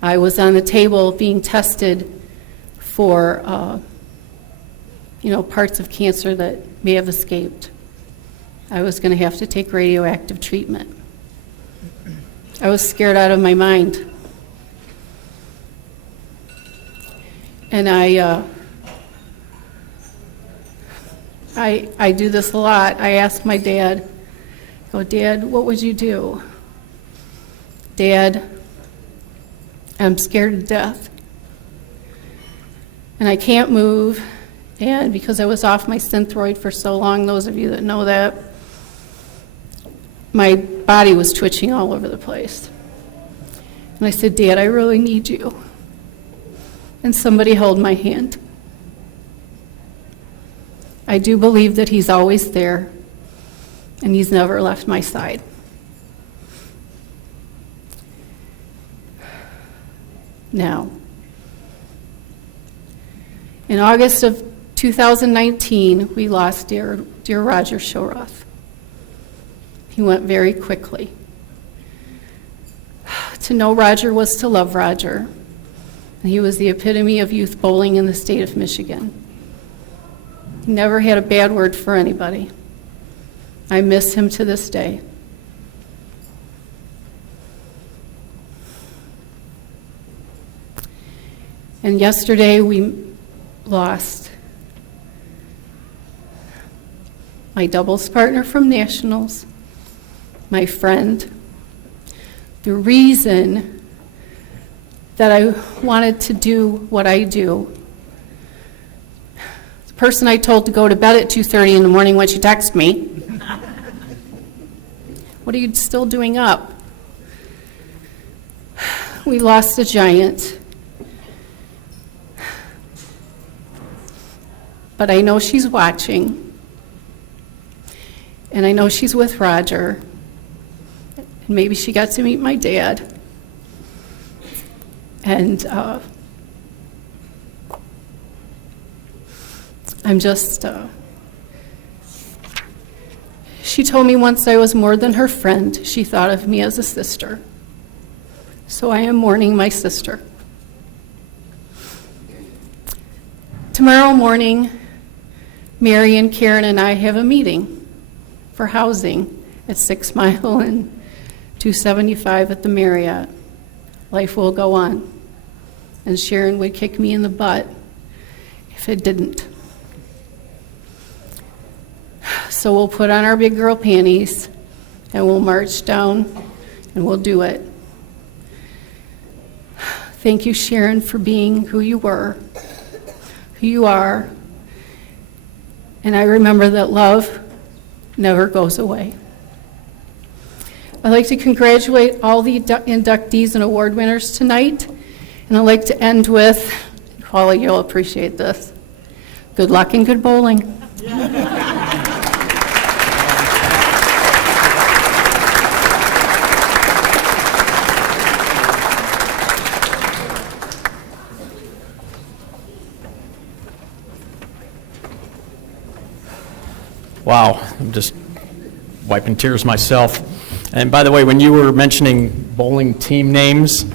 I was on the table being tested for parts of cancer that may have escaped. I was going to have to take radioactive treatment. I was scared out of my mind. And I do this a lot. I ask my dad, Dad, what would you do? Dad, I'm scared to death. And I can't move. And because I was off my Synthroid for so long, those of you that know that, my body was twitching all over the place. And I said, Dad, I really need you. And somebody held my hand. I do believe that he's always there, and he's never left my side. Now, in August of 2019, we lost dear Roger Shoroth. He went very quickly. To know Roger was to love Roger. And he was the epitome of youth bowling in the state of Michigan. He never had a bad word for anybody. I miss him to this day. And yesterday we lost my doubles partner from Nationals, my friend. The reason that I wanted to do what I do, the person I told to go to bed at 2:30 in the morning when she texted me, what are you still doing up? We lost a giant. But I know she's watching. And I know she's with Roger. And maybe she got to meet my dad. And I'm just, she told me once I was more than her friend. She thought of me as a sister. So I am mourning my sister. Tomorrow morning, Mary and Karen and I have a meeting for housing at 6 Mile and 275 at the Marriott. Life will go on. And Sharon would kick me in the butt if it didn't. So we'll put on our big girl panties and we'll march down and we'll do it. Thank you, Sharon, for being who you were, who you are. And I remember that love never goes away. I'd like to congratulate all the inductees and award winners tonight. And I'd like to end with, Paula, you'll appreciate this. Good luck and good bowling. Wow, I'm just wiping tears myself. And by the way, when you were mentioning bowling team names,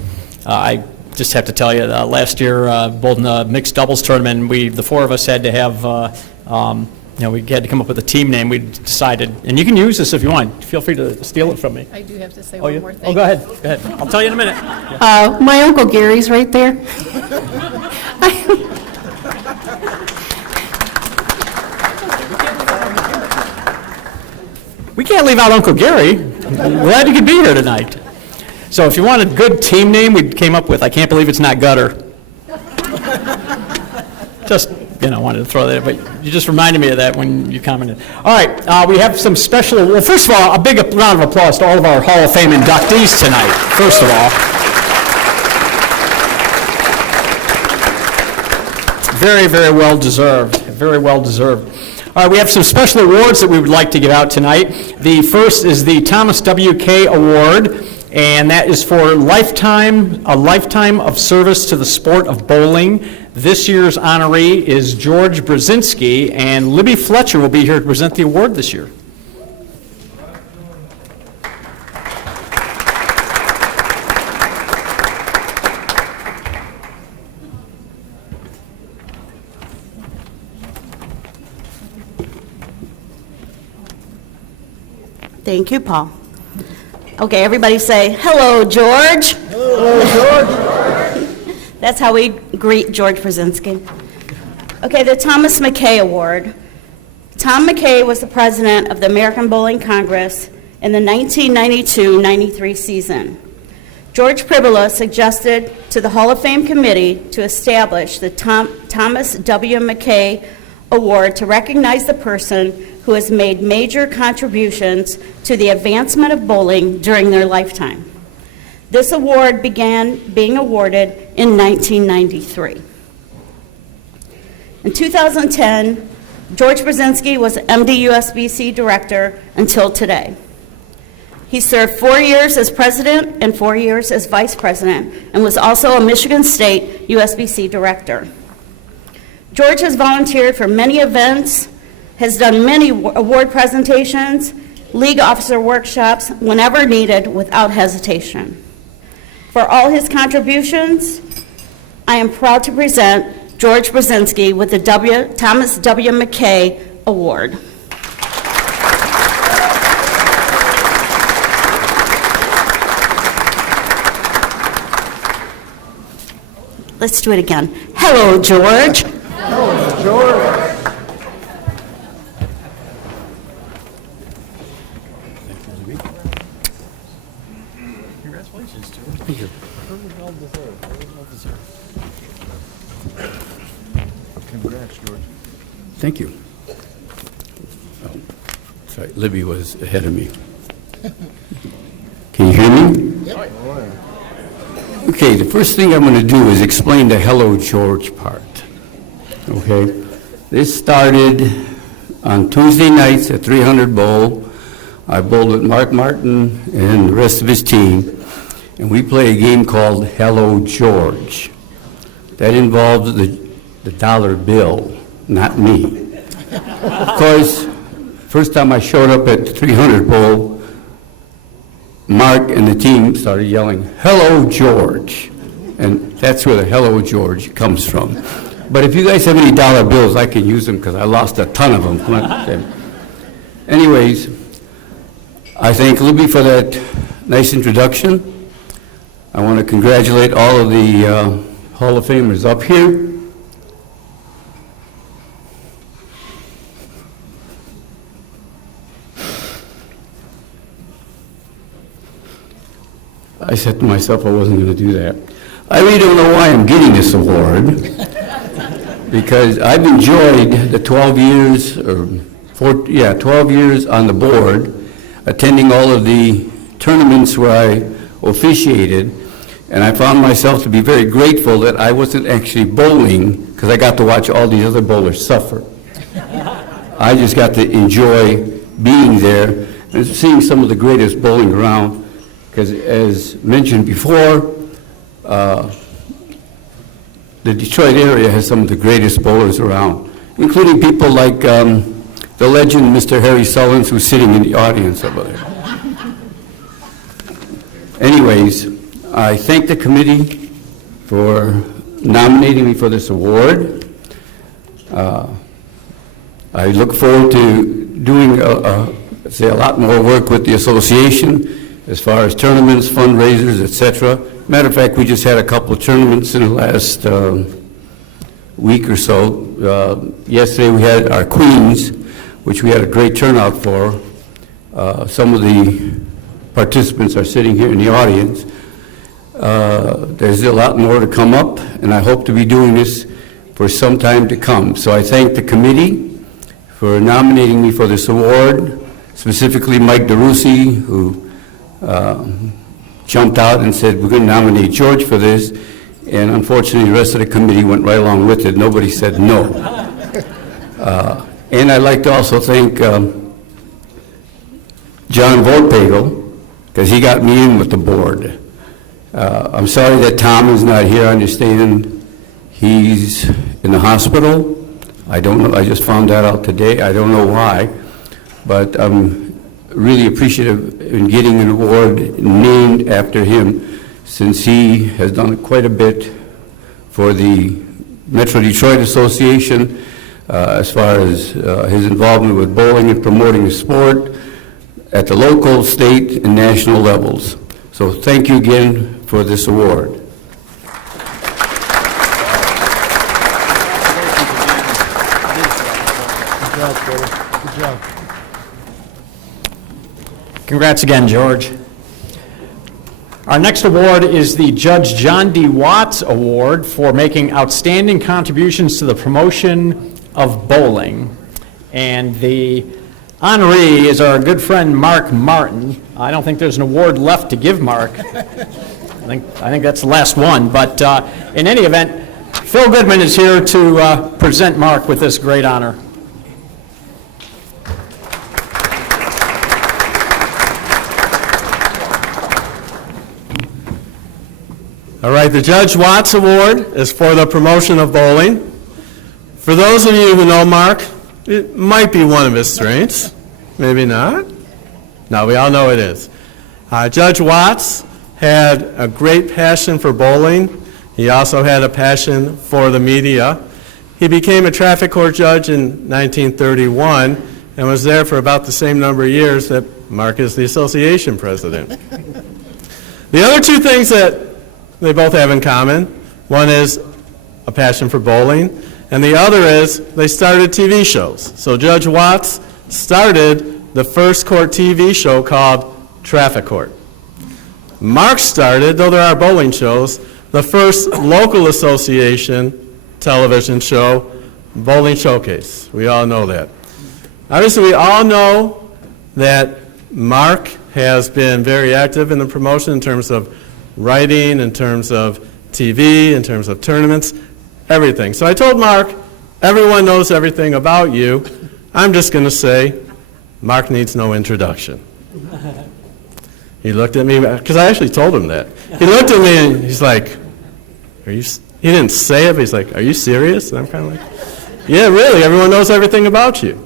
I just have to tell you, last year, bowled in the mixed doubles tournament, the four of us had to have, we had to come up with a team name. We decided, and you can use this if you want. Feel free to steal it from me. I do have to say one more thing. Oh, go ahead. Go ahead. I'll tell you in a minute. My Uncle Gary's right there. We can't leave out Uncle Gary. I'm glad you could be here tonight. So if you want a good team name, we came up with, I can't believe it's not Gutter. Just, wanted to throw that in, but you just reminded me of that when you commented. All right, we have some special, well, first of all, a big round of applause to all of our Hall of Fame inductees tonight, first of all. Very, very well deserved, very well deserved. All right, we have some special awards that we would like to give out tonight. The first is the Thomas W.K. Award, and that is for a lifetime of service to the sport of bowling. This year's honoree is George Brzezinski, and Libby Fletcher will be here to present the award this year. Thank you, Paul. Okay, everybody say, hello, George. Hello, George. That's how we greet George Brzezinski. Okay, the Thomas McKay Award. Tom McKay was the president of the American Bowling Congress in the 1992-93 season. George Pribola suggested to the Hall of Fame committee to establish the Thomas W. McKay Award to recognize the person who has made major contributions to the advancement of bowling during their lifetime. This award began being awarded in 1993. In 2010, George Brzezinski was MDUSBC director until today. He served 4 years as president and 4 years as vice president, and was also a Michigan State USBC director. George has volunteered for many events, has done many award presentations, league officer workshops whenever needed without hesitation. For all his contributions, I am proud to present George Brzezinski with the Thomas W. McKay Award. Let's do it again. Hello, George. Hello, George. Congratulations, George. Thank you. Well deserved. Well deserved. Congrats, George. Thank you. Oh, sorry, Libby was ahead of me. Can you hear me? Yep. Okay, the first thing I'm going to do is explain the Hello George part. Okay? This started on Tuesday nights at 300 Bowl. I bowled with Mark Martin and the rest of his team, and we play a game called Hello George. That involves the dollar bill, not me. Of course, first time I showed up at 300 Bowl, Mark and the team started yelling, "Hello, George." And that's where the Hello, George comes from. But if you guys have any dollar bills, I can use them because I lost a ton of them. Anyways, I thank Libby for that nice introduction. I want to congratulate all of the Hall of Famers up here. I said to myself I wasn't going to do that. I really don't know why I'm getting this award, because I've enjoyed the 12 years, 12 years on the board, attending all of the tournaments where I officiated, and I found myself to be very grateful that I wasn't actually bowling, because I got to watch all these other bowlers suffer. I just got to enjoy being there and seeing some of the greatest bowling around. Because as mentioned before, the Detroit area has some of the greatest bowlers around, including people like the legend Mr. Harry Sullins, who's sitting in the audience over there. Anyways, I thank the committee for nominating me for this award. I look forward to doing a lot more work with the association as far as tournaments, fundraisers, etc. Matter of fact, we just had a couple of tournaments in the last week or so. Yesterday we had our Queens, which we had a great turnout for. Some of the participants are sitting here in the audience. There's a lot more to come up, and I hope to be doing this for some time to come. So I thank the committee for nominating me for this award, specifically Mike DeRusi, who jumped out and said, "We're going to nominate George for this," and unfortunately the rest of the committee went right along with it. Nobody said no. And I'd like to also thank John Vorpagel, because he got me in with the board. I'm sorry that Tom is not here. I understand he's in the hospital. I don't know, I just found that out today. I don't know why, but I'm really appreciative in getting an award named after him, since he has done quite a bit for the Metro Detroit Association as far as his involvement with bowling and promoting the sport at the local, state, and national levels. So thank you again for this award. Good job. Congrats again, George. Our next award is the Judge John D. Watts Award for making outstanding contributions to the promotion of bowling. And the honoree is our good friend Mark Martin. I don't think there's an award left to give Mark. I think that's the last one. But in any event, Phil Goodman is here to present Mark with this great honor. All right, the Judge Watts Award is for the promotion of bowling. For those of you who know Mark, it might be one of his strengths, maybe not. No, we all know it is. Judge Watts had a great passion for bowling. He also had a passion for the media. He became a traffic court judge in 1931 and was there for about the same number of years that Mark is the association president. The other two things that they both have in common, one is a passion for bowling, and the other is they started TV shows. So Judge Watts started the first court TV show called Traffic Court. Mark started, though there are bowling shows, the first local association television show, Bowling Showcase. We all know that. Obviously, we all know that Mark has been very active in the promotion in terms of writing, in terms of TV, in terms of tournaments, everything. So I told Mark, everyone knows everything about you. I'm just going to say, Mark needs no introduction. He looked at me, because I actually told him that. He looked at me and he's like, he didn't say it, but he's like, are you serious? And I'm kind of like, yeah, really, everyone knows everything about you.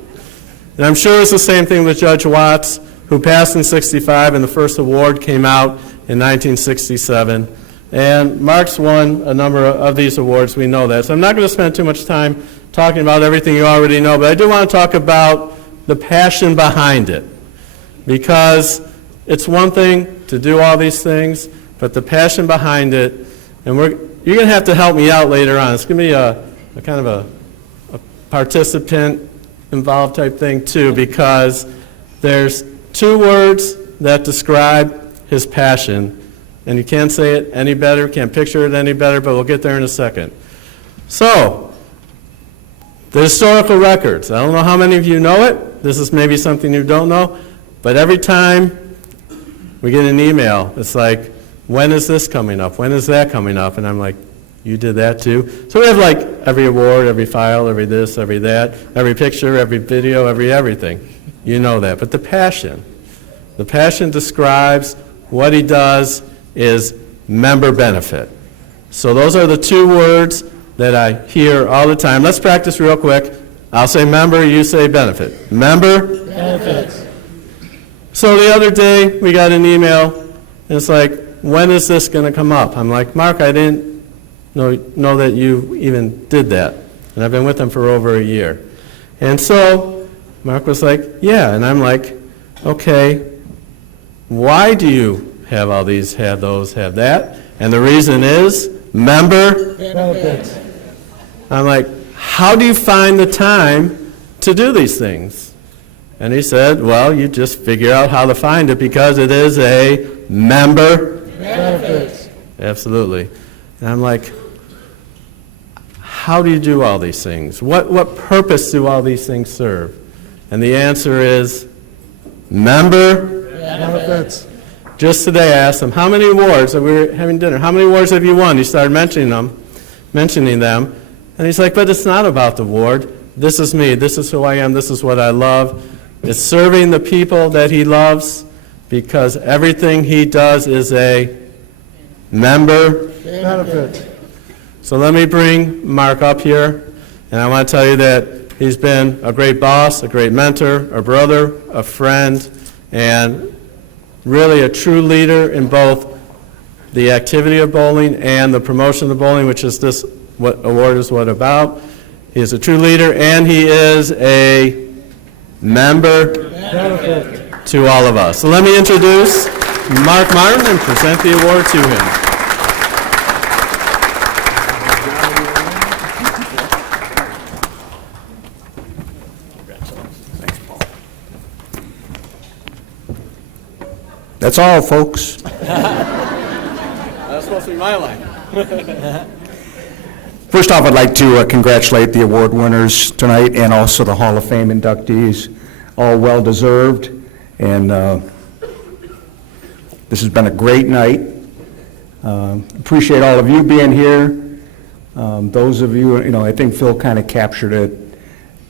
And I'm sure it's the same thing with Judge Watts, who passed in '65, and the first award came out in 1967. And Mark's won a number of these awards, we know that. So I'm not going to spend too much time talking about everything you already know, but I do want to talk about the passion behind it. Because it's one thing to do all these things, but the passion behind it, and you're going to have to help me out later on. It's going to be a kind of a participant involved type thing too, because there's two words that describe his passion, and you can't say it any better, can't picture it any better, but we'll get there in a second. So, the historical records. I don't know how many of you know it. This is maybe something you don't know, but every time we get an email, it's like, when is this coming up? When is that coming up? And I'm like, you did that too? So we have like every award, every file, every this, every that, every picture, every video, everything. You know that. But the passion describes what he does is member benefit. So those are the two words that I hear all the time. Let's practice real quick. I'll say member, you say benefit. Member? Benefits. So the other day we got an email, and it's like, when is this going to come up? I'm like, Mark, I didn't know that you even did that. And I've been with them for over a year. And so Mark was like, yeah. And I'm like, okay, why do you have all these, have those, have that? And the reason is member benefits. I'm like, how do you find the time to do these things? And he said, well, you just figure out how to find it because it is a member benefits. Absolutely. And I'm like, how do you do all these things? What purpose do all these things serve? And the answer is member benefits. Just today I asked him, how many awards, that we were having dinner, how many awards have you won? He started mentioning them. And he's like, but it's not about the award. This is me. This is who I am. This is what I love. It's serving the people that he loves, because everything he does is a member benefit. So let me bring Mark up here, and I want to tell you that he's been a great boss, a great mentor, a brother, a friend, and really a true leader in both the activity of bowling and the promotion of bowling, which is this, what award is what about. He is a true leader, and he is a member benefit to all of us. So let me introduce Mark Martin and present the award to him. That's all, folks. That's supposed to be my line. First off, I'd like to congratulate the award winners tonight and also the Hall of Fame inductees. All well-deserved, and this has been a great night. Appreciate all of you being here. Those of you, I think Phil kind of captured it.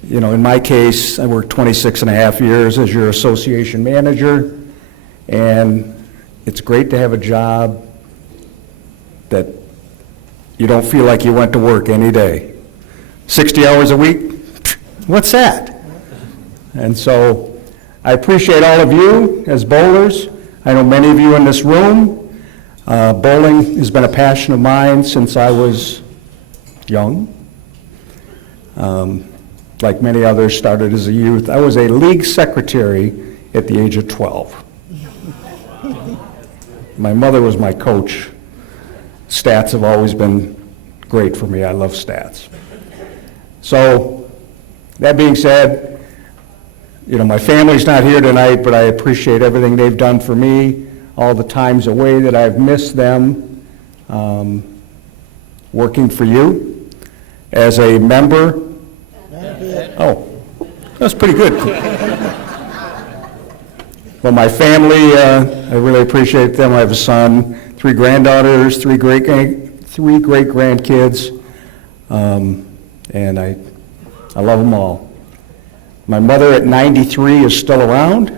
In my case, I worked 26 and a half years as your association manager, and it's great to have a job that you don't feel like you went to work any day. 60 hours a week? What's that? And so I appreciate all of you as bowlers. I know many of you in this room. Bowling has been a passion of mine since I was young. Like many others, started as a youth. I was a league secretary at the age of 12. My mother was my coach. Stats have always been great for me. I love stats. So, that being said, you know, my family's not here tonight, but I appreciate everything they've done for me, all the times away that I've missed them, working for you. As a member, oh, that's pretty good. Well, my family, I really appreciate them. I have a son, 3 granddaughters, 3 great grandkids, and I love them all. My mother at 93 is still around,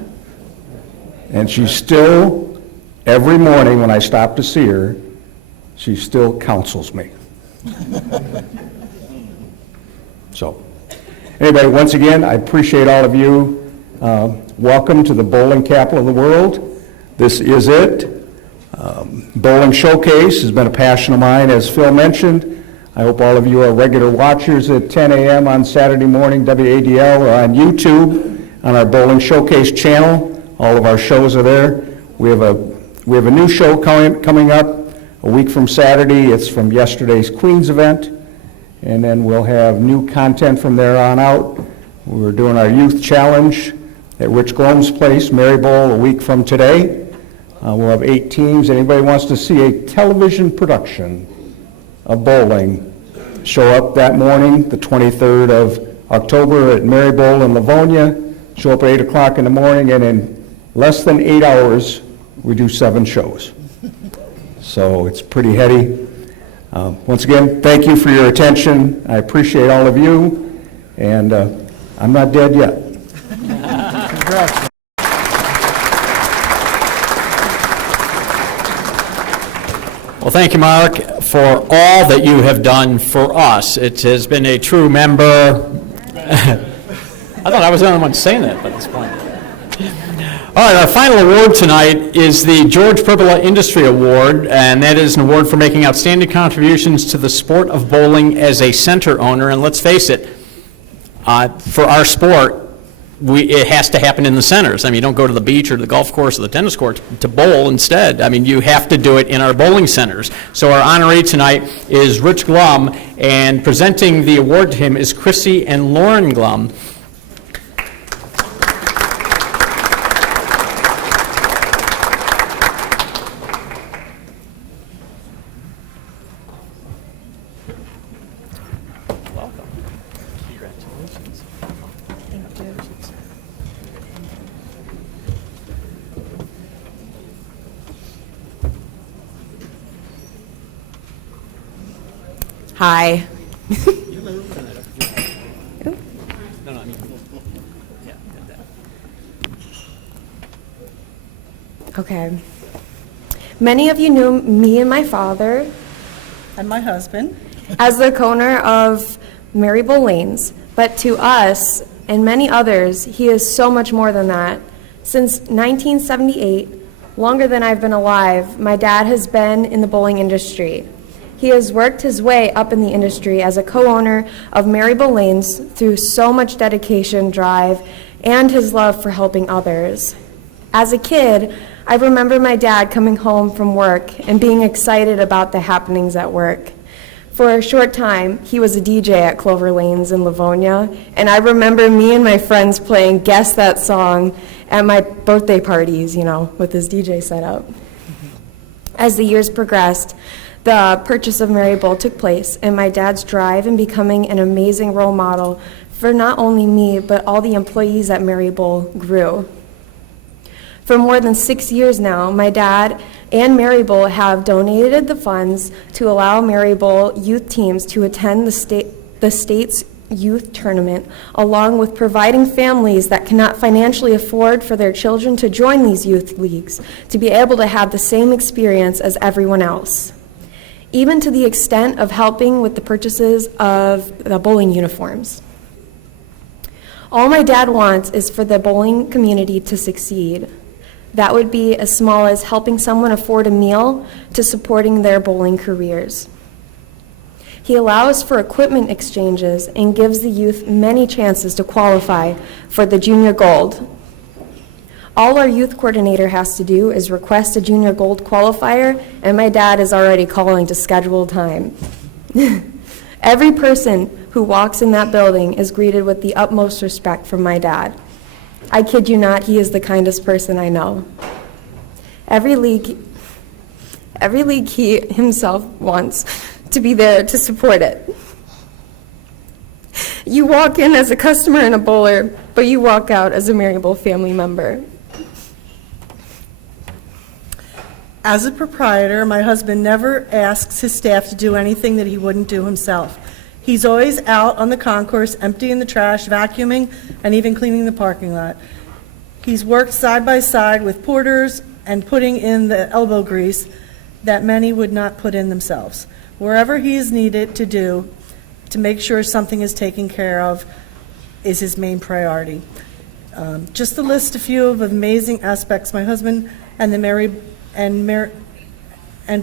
and she's still, every morning when I stop to see her, she still counsels me. So, anyway, once again, I appreciate all of you. Welcome to the bowling capital of the world. This is it. Bowling Showcase has been a passion of mine, as Phil mentioned. I hope all of you are regular watchers at 10 a.m. on Saturday morning, WADL, or on YouTube on our Bowling Showcase channel. All of our shows are there. We have a new show coming up a week from Saturday. It's from yesterday's Queens event, and then we'll have new content from there on out. We're doing our youth challenge at Rich Gloam's place, Mary Bowl, a week from today. We'll have 8 teams. Anybody wants to see a television production of bowling, show up that morning, the 23rd of October at Mary Bowl in Livonia. Show up at 8 o'clock in the morning, and in less than 8 hours, we do 7 shows. So it's pretty heady. Once again, thank you for your attention. I appreciate all of you, and I'm not dead yet. Congrats. Well, thank you, Mark, for all that you have done for us. It has been a true member. I thought I was the only one saying that at this point. All right, our final award tonight is the George Pergola Industry Award, and that is an award for making outstanding contributions to the sport of bowling as a center owner. And let's face it, for our sport, it has to happen in the centers. I mean, you don't go to the beach or the golf course or the tennis court to bowl instead. I mean, you have to do it in our bowling centers. So our honoree tonight is Rich Glum, and presenting the award to him is Chrissy and Lauren Glum. Hi. Okay. Many of you knew me and my father and my husband as the owner of Maryville Lanes, but to us and many others, he is so much more than that. Since 1978, longer than I've been alive, my dad has been in the bowling industry. He has worked his way up in the industry as a co-owner of Maryville Lanes through so much dedication, drive, and his love for helping others. As a kid, I remember my dad coming home from work and being excited about the happenings at work. For a short time, he was a DJ at Clover Lanes in Livonia, and I remember me and my friends playing Guess That Song at my birthday parties, with his DJ setup. As the years progressed, the purchase of Maryville took place, and my dad's drive in becoming an amazing role model for not only me, but all the employees at Maryville grew. For more than 6 years now, my dad and Maryville have donated the funds to allow Maryville youth teams to attend the state's youth tournament, along with providing families that cannot financially afford for their children to join these youth leagues to be able to have the same experience as everyone else, even to the extent of helping with the purchases of the bowling uniforms. All my dad wants is for the bowling community to succeed. That would be as small as helping someone afford a meal to supporting their bowling careers. He allows for equipment exchanges and gives the youth many chances to qualify for the Junior Gold. All our youth coordinator has to do is request a Junior Gold qualifier, and my dad is already calling to schedule time. Every person who walks in that building is greeted with the utmost respect from my dad. I kid you not, he is the kindest person I know. Every league he himself wants to be there to support it. You walk in as a customer and a bowler, but you walk out as a Maryville family member. As a proprietor, my husband never asks his staff to do anything that he wouldn't do himself. He's always out on the concourse, emptying the trash, vacuuming, and even cleaning the parking lot. He's worked side by side with porters and putting in the elbow grease that many would not put in themselves. Wherever he is needed to do to make sure something is taken care of is his main priority. Just to list a few of amazing aspects my husband and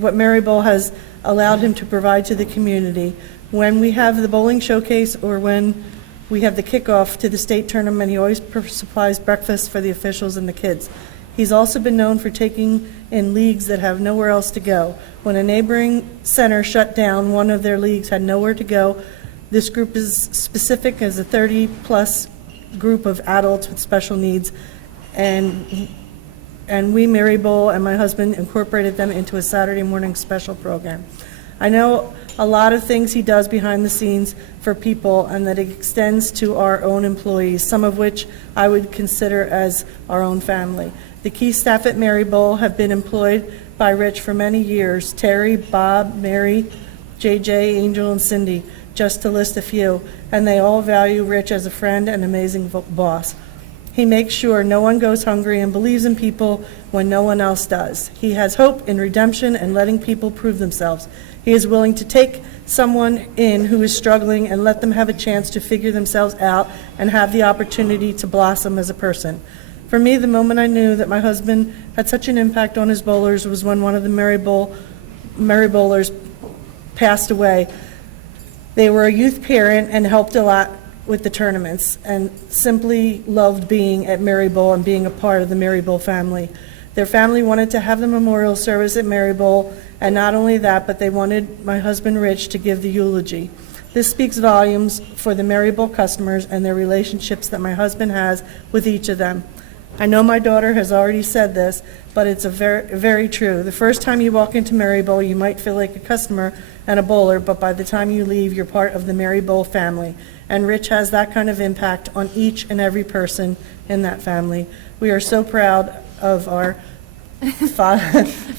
what Maryville has allowed him to provide to the community. When we have the bowling showcase or when we have the kickoff to the state tournament, he always supplies breakfast for the officials and the kids. He's also been known for taking in leagues that have nowhere else to go. When a neighboring center shut down, one of their leagues had nowhere to go. This group is specific as a 30-plus group of adults with special needs, and we, Maryville, and my husband incorporated them into a Saturday morning special program. I know a lot of things he does behind the scenes for people and that it extends to our own employees, some of which I would consider as our own family. The key staff at Maryville have been employed by Rich for many years: Terry, Bob, Mary, JJ, Angel, and Cindy, just to list a few, and they all value Rich as a friend and amazing boss. He makes sure no one goes hungry and believes in people when no one else does. He has hope in redemption and letting people prove themselves. He is willing to take someone in who is struggling and let them have a chance to figure themselves out and have the opportunity to blossom as a person. For me, the moment I knew that my husband had such an impact on his bowlers was when one of the Mary bowlers passed away. They were a youth parent and helped a lot with the tournaments and simply loved being at Maryville and being a part of the Maryville family. Their family wanted to have the memorial service at Maryville, and not only that, but they wanted my husband Rich to give the eulogy. This speaks volumes for the Maryville customers and their relationships that my husband has with each of them. I know my daughter has already said this, but it's very true. The first time you walk into Maryville, you might feel like a customer and a bowler, but by the time you leave, you're part of the Maryville family. And Rich has that kind of impact on each and every person in that family. We are so proud of our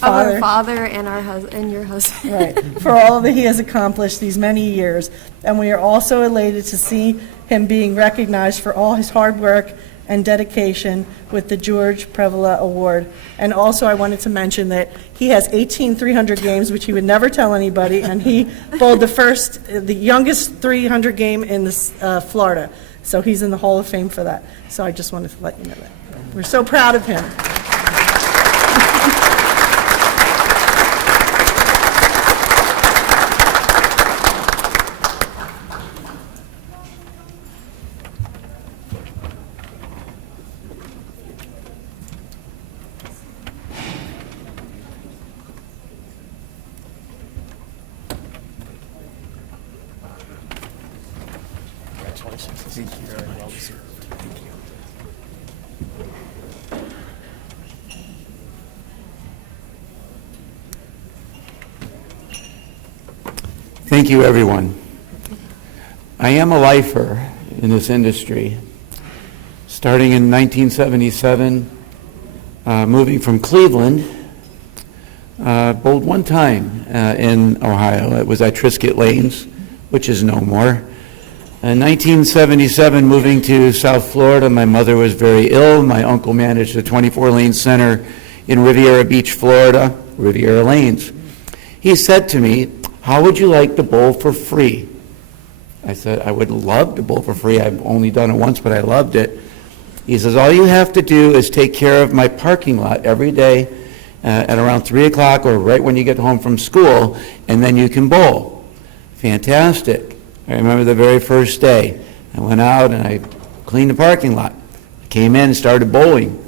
Our father and and your husband. Right, for all that he has accomplished these many years. And we are also elated to see him being recognized for all his hard work and dedication with the George Prevola Award. And also I wanted to mention that he has 18 300 games, which he would never tell anybody, and he bowled the youngest 300 game in Florida. So he's in the Hall of Fame for that. So I just wanted to let you know that. We're so proud of him. Thank you. Very well deserved. Thank you. Thank you, everyone. I am a lifer in this industry. Starting in 1977, moving from Cleveland, bowled one time in Ohio. It was at Triscuit Lanes, which is no more. In 1977, moving to South Florida, my mother was very ill. My uncle managed a 24-lane center in Riviera Beach, Florida, Riviera Lanes. He said to me, "How would you like to bowl for free?" I said, I would love to bowl for free. I've only done it once, but I loved it. He says, all you have to do is take care of my parking lot every day at around 3 o'clock or right when you get home from school, and then you can bowl. Fantastic. I remember the very first day. I went out and I cleaned the parking lot. I came in and started bowling.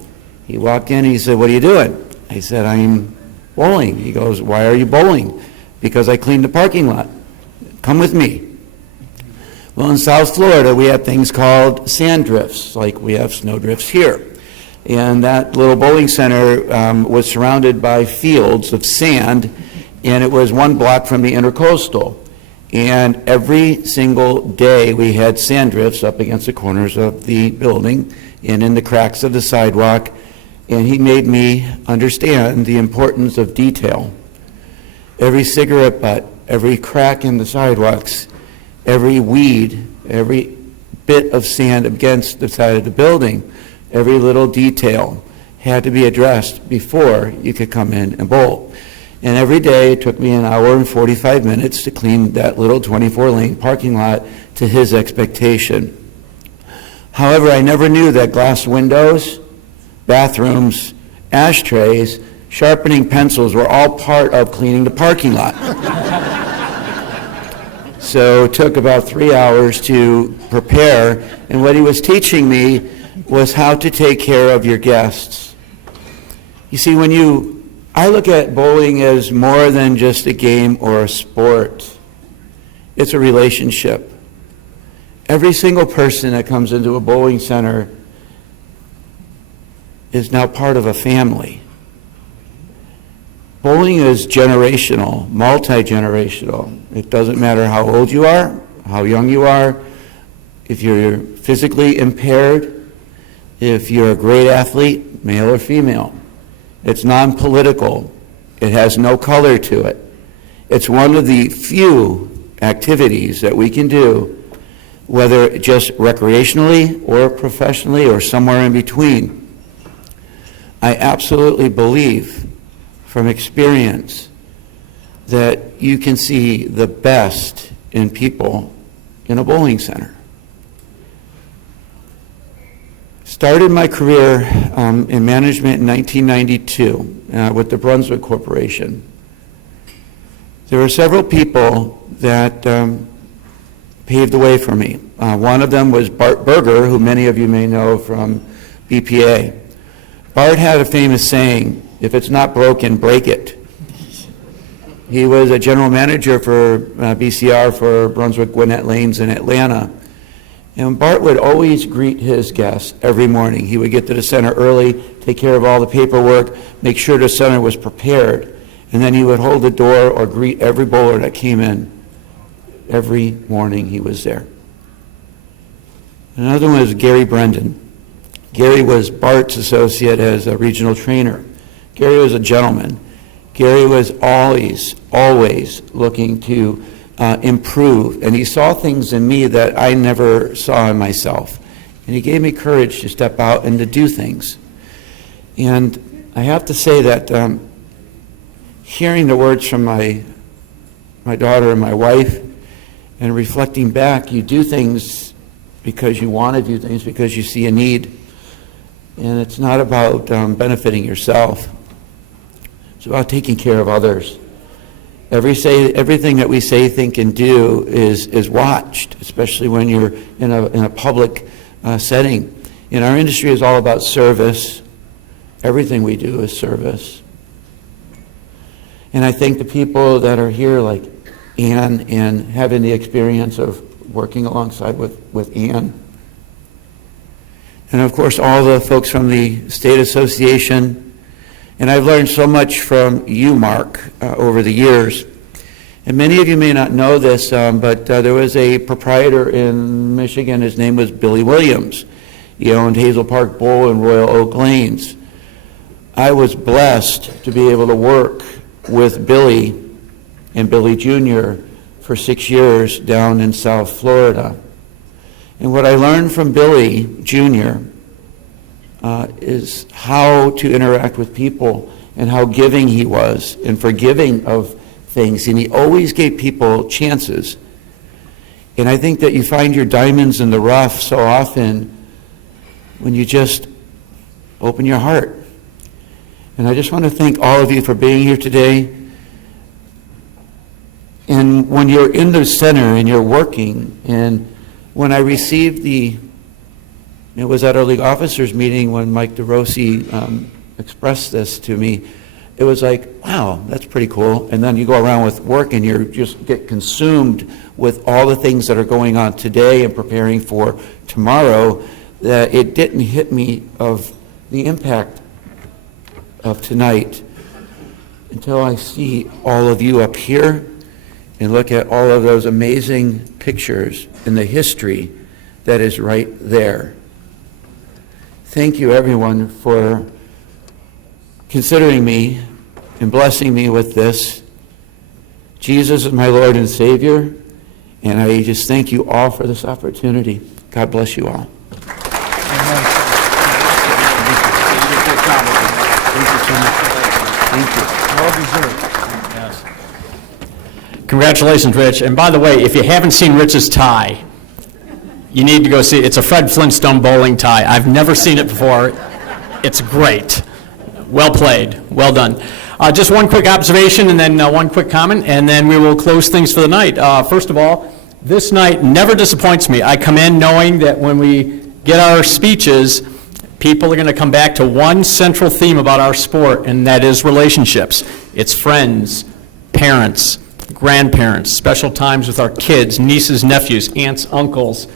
He walked in and he said, what are you doing? I said, I'm bowling. He goes, why are you bowling? Because I cleaned the parking lot. Come with me. Well, in South Florida, we have things called sand drifts, like we have snow drifts here. And that little bowling center was surrounded by fields of sand, and it was 1 block from the Intercoastal. And every single day we had sand drifts up against the corners of the building and in the cracks of the sidewalk, and he made me understand the importance of detail. Every cigarette butt, every crack in the sidewalks, every weed, every bit of sand against the side of the building, every little detail had to be addressed before you could come in and bowl. And every day it took me an hour and 45 minutes to clean that little 24-lane parking lot to his expectation. However, I never knew that glass windows, bathrooms, ashtrays, sharpening pencils were all part of cleaning the parking lot. So it took about 3 hours to prepare, and what he was teaching me was how to take care of your guests. You see, I look at bowling as more than just a game or a sport. It's a relationship. Every single person that comes into a bowling center is now part of a family. Bowling is generational, multi-generational. It doesn't matter how old you are, how young you are, if you're physically impaired, if you're a great athlete, male or female. It's non-political. It has no color to it. It's one of the few activities that we can do, whether just recreationally or professionally or somewhere in between. I absolutely believe from experience that you can see the best in people in a bowling center. Started my career in management in 1992 with the Brunswick Corporation. There were several people that paved the way for me. One of them was Bart Berger, who many of you may know from BPA. Bart had a famous saying, if it's not broken, break it. He was a general manager for BCR for Brunswick Gwinnett Lanes in Atlanta. And Bart would always greet his guests every morning. He would get to the center early, take care of all the paperwork, make sure the center was prepared, and then he would hold the door or greet every bowler that came in. Every morning he was there. Another one was Gary Brendan. Gary was Bart's associate as a regional trainer. Gary was a gentleman. Gary was always looking to improve, and he saw things in me that I never saw in myself. And he gave me courage to step out and to do things. And I have to say that hearing the words from my daughter and my wife and reflecting back, you do things because you want to do things, because you see a need. And it's not about benefiting yourself. It's about taking care of others. Everything that we say, think, and do is watched, especially when you're in a public setting. And our industry is all about service. Everything we do is service. And I think the people that are here, like Ann, and having the experience of working alongside with Ann, and of course all the folks from the State Association. And I've learned so much from you, Mark, over the years. And many of you may not know this, but there was a proprietor in Michigan. His name was Billy Williams. He owned Hazel Park Bowl and Royal Oak Lanes. I was blessed to be able to work with Billy and Billy Jr. for 6 years down in South Florida. And what I learned from Billy Jr. Is how to interact with people and how giving he was and forgiving of things. And he always gave people chances. And I think that you find your diamonds in the rough so often when you just open your heart. And I just want to thank all of you for being here today. And when you're in the center and you're working, and when I received it was at our league officers meeting when Mike DeRossi expressed this to me, it was like, wow, that's pretty cool. And then you go around with work and you just get consumed with all the things that are going on today and preparing for tomorrow, that it didn't hit me of the impact of tonight until I see all of you up here and look at all of those amazing pictures and the history that is right there. Thank you, everyone, for considering me and blessing me with this. Jesus is my Lord and Savior, and I just thank you all for this opportunity. God bless you all. Congratulations, Rich. And by the way, if you haven't seen Rich's tie, you need to go see it. It's a Fred Flintstone bowling tie. I've never seen it before. It's great. Well played. Well done. Just one quick observation and then one quick comment, and then we will close things for the night. First of all, this night never disappoints me. I come in knowing that when we get our speeches, people are going to come back to one central theme about our sport, and that is relationships. It's friends, parents, grandparents, special times with our kids, nieces, nephews, aunts, uncles.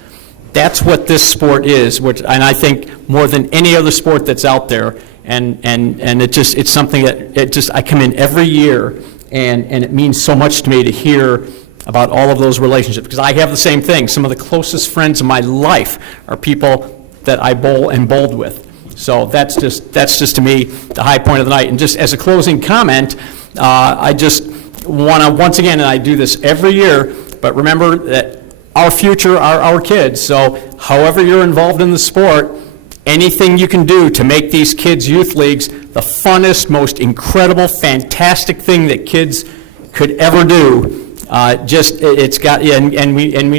That's what this sport is, and I think more than any other sport that's out there. And it's something that I come in every year, and it means so much to me to hear about all of those relationships, because I have the same thing. Some of the closest friends in my life are people that I bowl and bowled with. So that's just to me the high point of the night. And just as a closing comment, I just want to once again, and I do this every year, but remember that our future are our kids. So however you're involved in the sport, anything you can do to make these kids' youth leagues the funnest, most incredible, fantastic thing that kids could ever do. We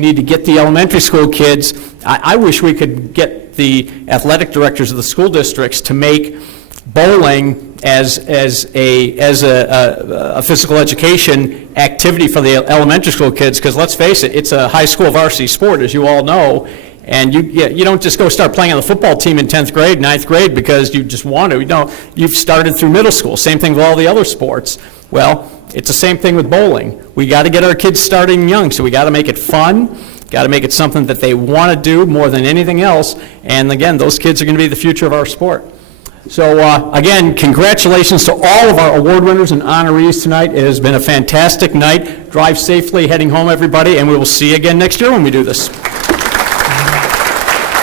need to get the elementary school kids. I wish we could get the athletic directors of the school districts to make bowling as a physical education activity for the elementary school kids, because let's face it, it's a high school varsity sport, as you all know. And you don't just go start playing on the football team in 10th grade, 9th grade because you just want to. You've started through middle school. Same thing with all the other sports. Well, it's the same thing with bowling. We got to get our kids starting young, so we got to make it fun, got to make it something that they want to do more than anything else. And again, those kids are going to be the future of our sport. So again, congratulations to all of our award winners and honorees tonight. It has been a fantastic night. Drive safely heading home, everybody, and we will see you again next year when we do this.